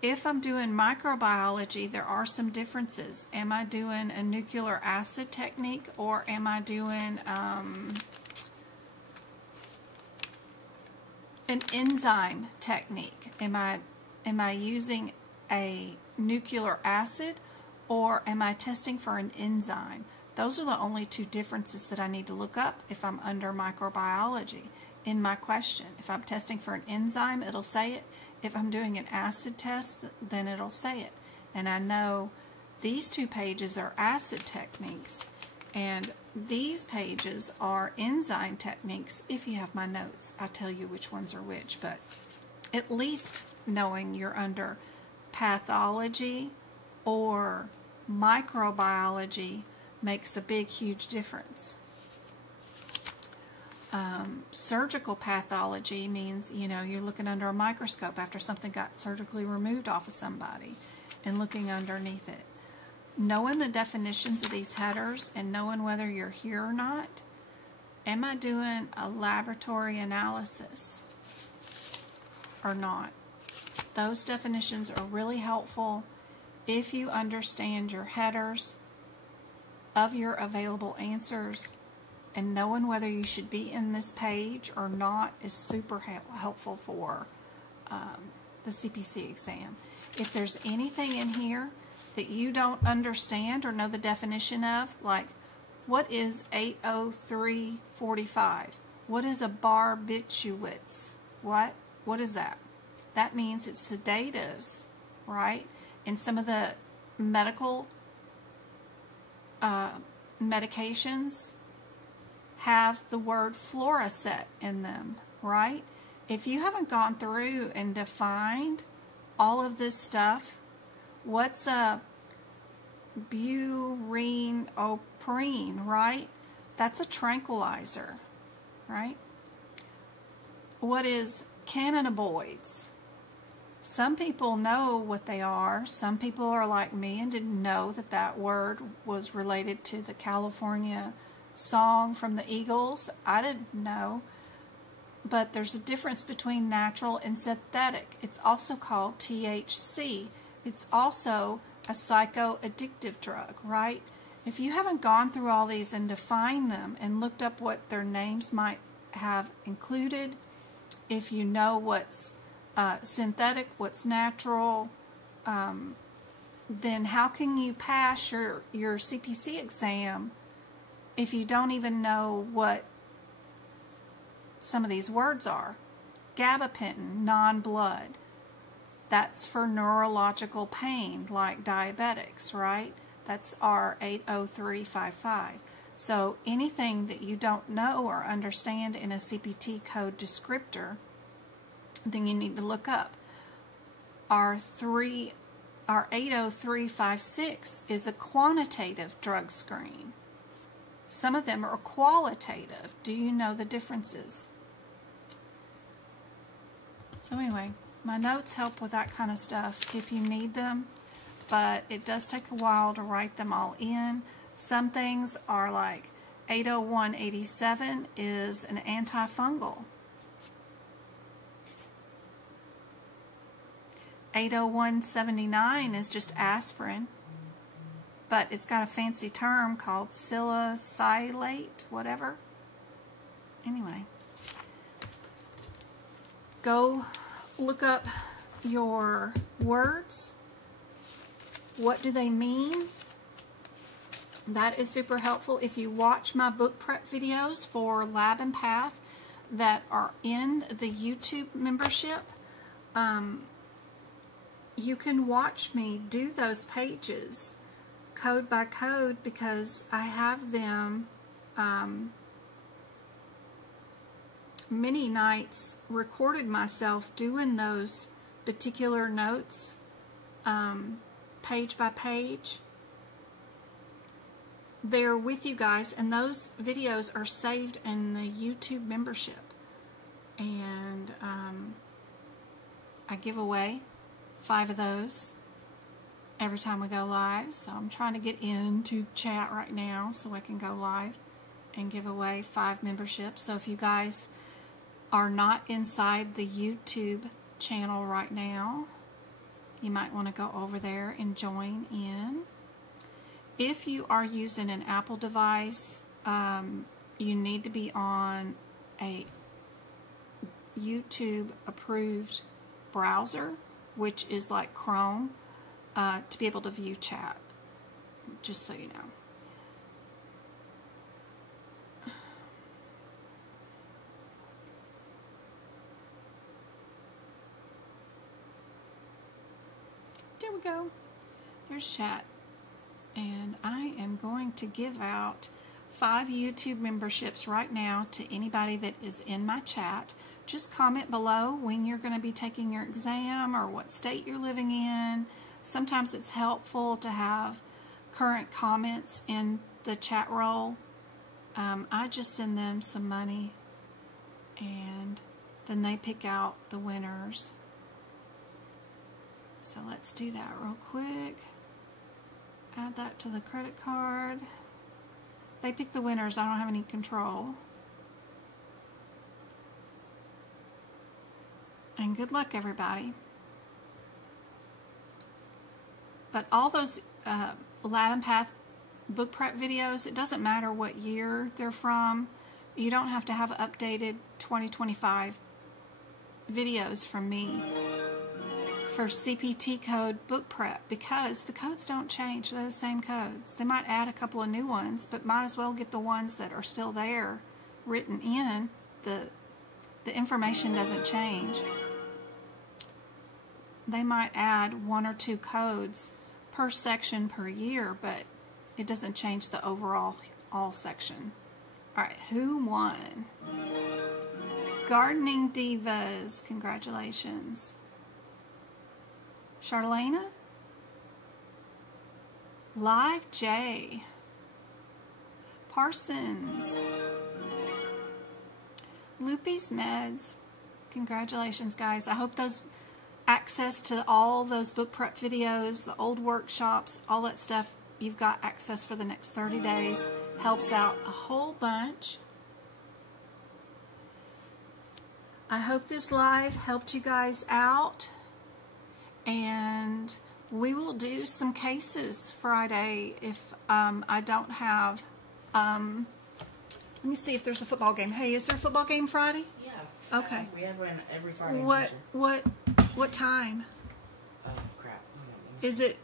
If I'm doing microbiology, there are some differences. Am I doing a nucleic acid technique, or am I doing an enzyme technique? Am I using a nucleic acid, or am I testing for an enzyme? Those are the only 2 differences that I need to look up if I'm under microbiology in my question. If I'm testing for an enzyme, it'll say it. If I'm doing an acid test, then it'll say it. And I know these 2 pages are acid techniques, And these pages are enzyme techniques. If you have my notes, I'll tell you which ones are which, but at least knowing you're under pathology or microbiology makes a big, huge difference. Surgical pathology means, you know, you're looking under a microscope after something got surgically removed off of somebody and looking underneath it. Knowing the definitions of these headers and knowing whether you're here or not. Am I doing a laboratory analysis or not? Those definitions are really helpful if you understand your headers of your available answers, and knowing whether you should be in this page or not is super helpful for the CPC exam. If there's anything in here that you don't understand or know the definition of, like what is 803.45? What is a barbiturates? What is that? That means it's sedatives, right? And some of the medical medications have the word fluorescent in them, right? If you haven't gone through and defined all of this stuff, what's a buprenorphine, right? That's a tranquilizer, right? What is cannabinoids? Some people know what they are. Some people are like me and didn't know that that word was related to the California song from the Eagles. I didn't know. But there's a difference between natural and synthetic. It's also called THC. It's also a psychoaddictive drug, right? If you haven't gone through all these and defined them and looked up what their names might have included, if you know what's synthetic, what's natural, then how can you pass your CPC exam if you don't even know what some of these words are? Gabapentin, non-blood. That's for neurological pain, like diabetics, right? That's our 80355. So anything that you don't know or understand in a CPT code descriptor, then you need to look up. Our 80356 is a quantitative drug screen. Some of them are qualitative. Do you know the differences? So anyway, my notes help with that kind of stuff if you need them, but it does take a while to write them all in. Some things are like 80187 is an antifungal. 80179 is just aspirin, but it's got a fancy term called salicylate, whatever. Anyway, go look up your words. What do they mean? That is super helpful. If you watch my book prep videos for Lab and Path that are in the YouTube membership, you can watch me do those pages code by code because I have them many nights recorded myself doing those particular notes page by page. They're with you guys, and those videos are saved in the YouTube membership, and I give away 5 of those every time we go live. So I'm trying to get into chat right now so I can go live and give away 5 memberships. So if you guys are not inside the YouTube channel right now, you might want to go over there and join in. If you are using an Apple device, you need to be on a YouTube approved browser, which is like Chrome, to be able to view chat, just so you know. There we go. There's chat. And I am going to give out 5 YouTube memberships right now to anybody that is in my chat. Just comment below when you're going to be taking your exam or what state you're living in. Sometimes it's helpful to have current comments in the chat roll. I just send them some money and then they pick out the winners. So let's do that real quick. Add that to the credit card. They pick the winners. I don't have any control. And good luck, everybody. But all those Lab and Path book prep videos, it doesn't matter what year they're from. You don't have to have updated 2025 videos from me for CPT code book prep because the codes don't change. They're the same codes. They might add a couple of new ones, but might as well get the ones that are still there written in. The information doesn't change. They might add 1 or 2 codes per section per year, but it doesn't change the overall all section. Alright, who won? Gardening Divas, congratulations. Charlena? Live J. Parsons. Loopy's Meds. Congratulations, guys. I hope those access to all those book prep videos, the old workshops, all that stuff, you've got access for the next 30 days. Helps out a whole bunch. I hope this live helped you guys out. And we will do some cases Friday if I don't have... let me see if there's a football game. Hey, is there a football game Friday? Yeah. Okay. We have one every Friday. What time? Oh, crap. Is it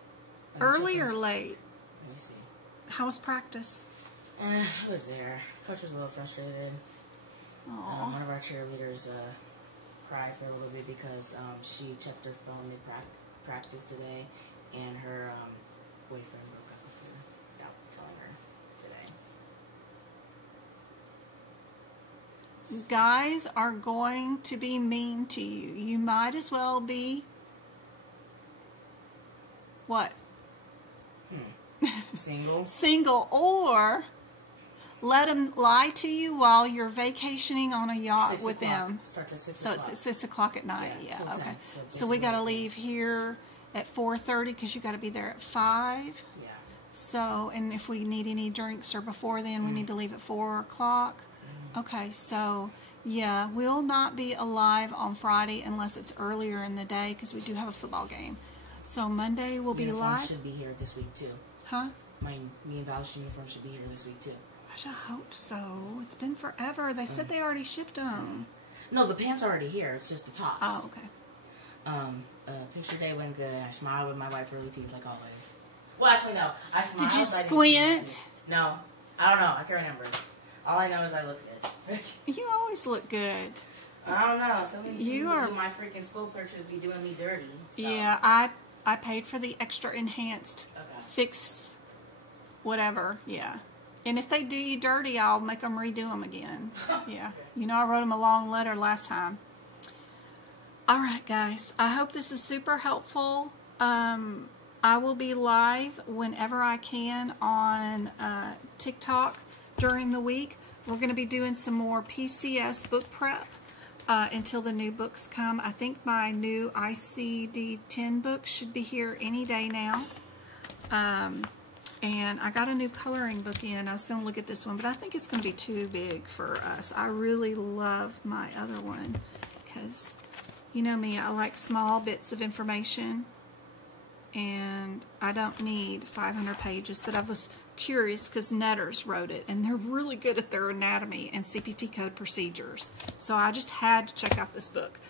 early or late? Let me see. How was practice? I was there. Coach was a little frustrated. One of our cheerleaders cried for a little bit because she checked her phone mid-practice today, and her boyfriend broke up with her without telling her today. Guys are going to be mean to you. You might as well be... What? Single? Single, or let them lie to you while you're vacationing on a yacht with them. Starts at 6 so o'clock. it's at 6 o'clock at night. Yeah, till okay. 10. So we got to leave here at 4:30 because you got to be there at 5. Yeah. So, and if we need any drinks or before then, we need to leave at 4 o'clock. Okay, so yeah, we'll not be alive on Friday unless it's earlier in the day because we do have a football game. So Monday we'll be live. Should be here this week too. Huh? Me and Val's uniform should be here this week too. Gosh, I hope so. It's been forever. They said they already shipped them. No, the pants are already here. It's just the tops. Oh, okay. Picture day went good. I smiled with my white pearly teeth like always. Well, actually, no. I smiled. Did you but I didn't squint? No. I don't know. I can't remember. All I know is I look good. You always look good. I don't know. Some of these You people are... do my freaking school pictures be doing me dirty. So. Yeah, I paid for the extra enhanced, fixed, whatever. Yeah. And if they do you dirty, I'll make them redo them again. Yeah. Okay. You know, I wrote them a long letter last time. All right, guys. I hope this is super helpful. I will be live whenever I can on TikTok during the week. We're going to be doing some more PCS book prep until the new books come. I think my new ICD-10 book should be here any day now. And I got a new coloring book in. I was going to look at this one, but I think it's going to be too big for us. I really love my other one because, you know me, I like small bits of information. And I don't need 500 pages, but I was curious because Netters wrote it, and they're really good at their anatomy and CPT code procedures. So I just had to check out this book.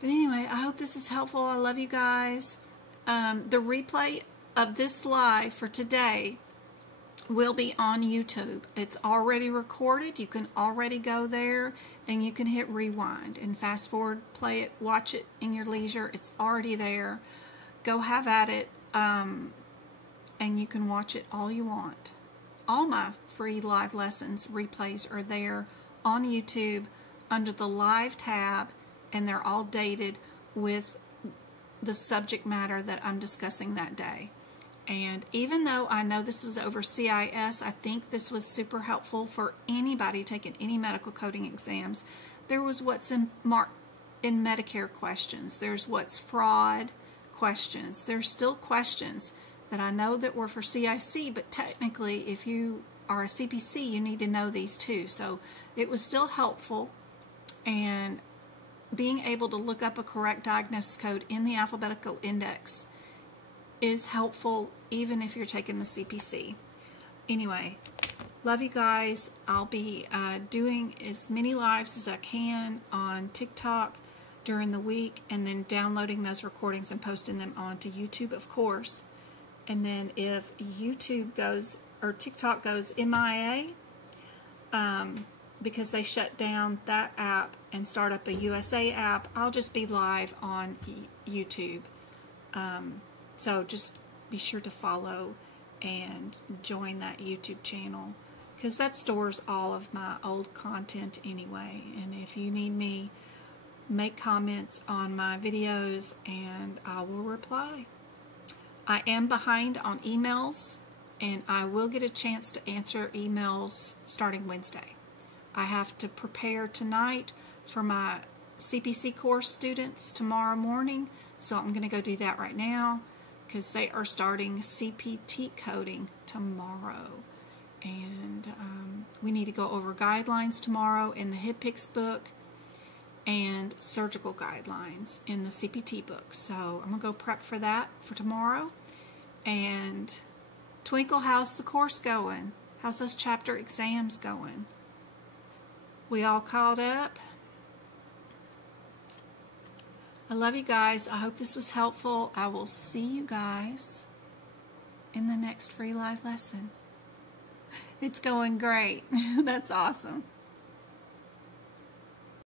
But anyway, I hope this is helpful. I love you guys. The replay of this live for today will be on YouTube. It's already recorded. You can already go there, and you can hit rewind and fast forward, play it, watch it in your leisure. It's already there. Go have at it, and you can watch it all you want. all my free live lessons replays are there on YouTube under the live tab, and they're all dated with the subject matter that I'm discussing that day. And even though I know this was over CIS, I think this was super helpful for anybody taking any medical coding exams. There was what's in Medicare questions. There's what's fraud questions. There's still questions that I know that were for CIC, but technically if you are a CPC, you need to know these too. So it was still helpful, and being able to look up a correct diagnosis code in the alphabetical index is helpful even if you're taking the CPC. Anyway, love you guys. I'll be doing as many lives as I can on TikTok during the week, and then downloading those recordings and posting them onto YouTube, of course. And then if YouTube goes, or TikTok goes MIA, because they shut down that app and start up a USA app, I'll just be live on YouTube. So just be sure to follow and join that YouTube channel, because that stores all of my old content anyway. And if you need me, make comments on my videos and I will reply. I am behind on emails, and I will get a chance to answer emails starting Wednesday. I have to prepare tonight for my CPC course students tomorrow morning, so I'm going to go do that right now, because they are starting CPT coding tomorrow. And we need to go over guidelines tomorrow in the HIPICS book and surgical guidelines in the CPT book. So I'm going to go prep for that for tomorrow. And Twinkle, how's the course going? How's those chapter exams going? We all caught up? I love you guys. I hope this was helpful. I will see you guys in the next free live lesson. It's going great. That's awesome.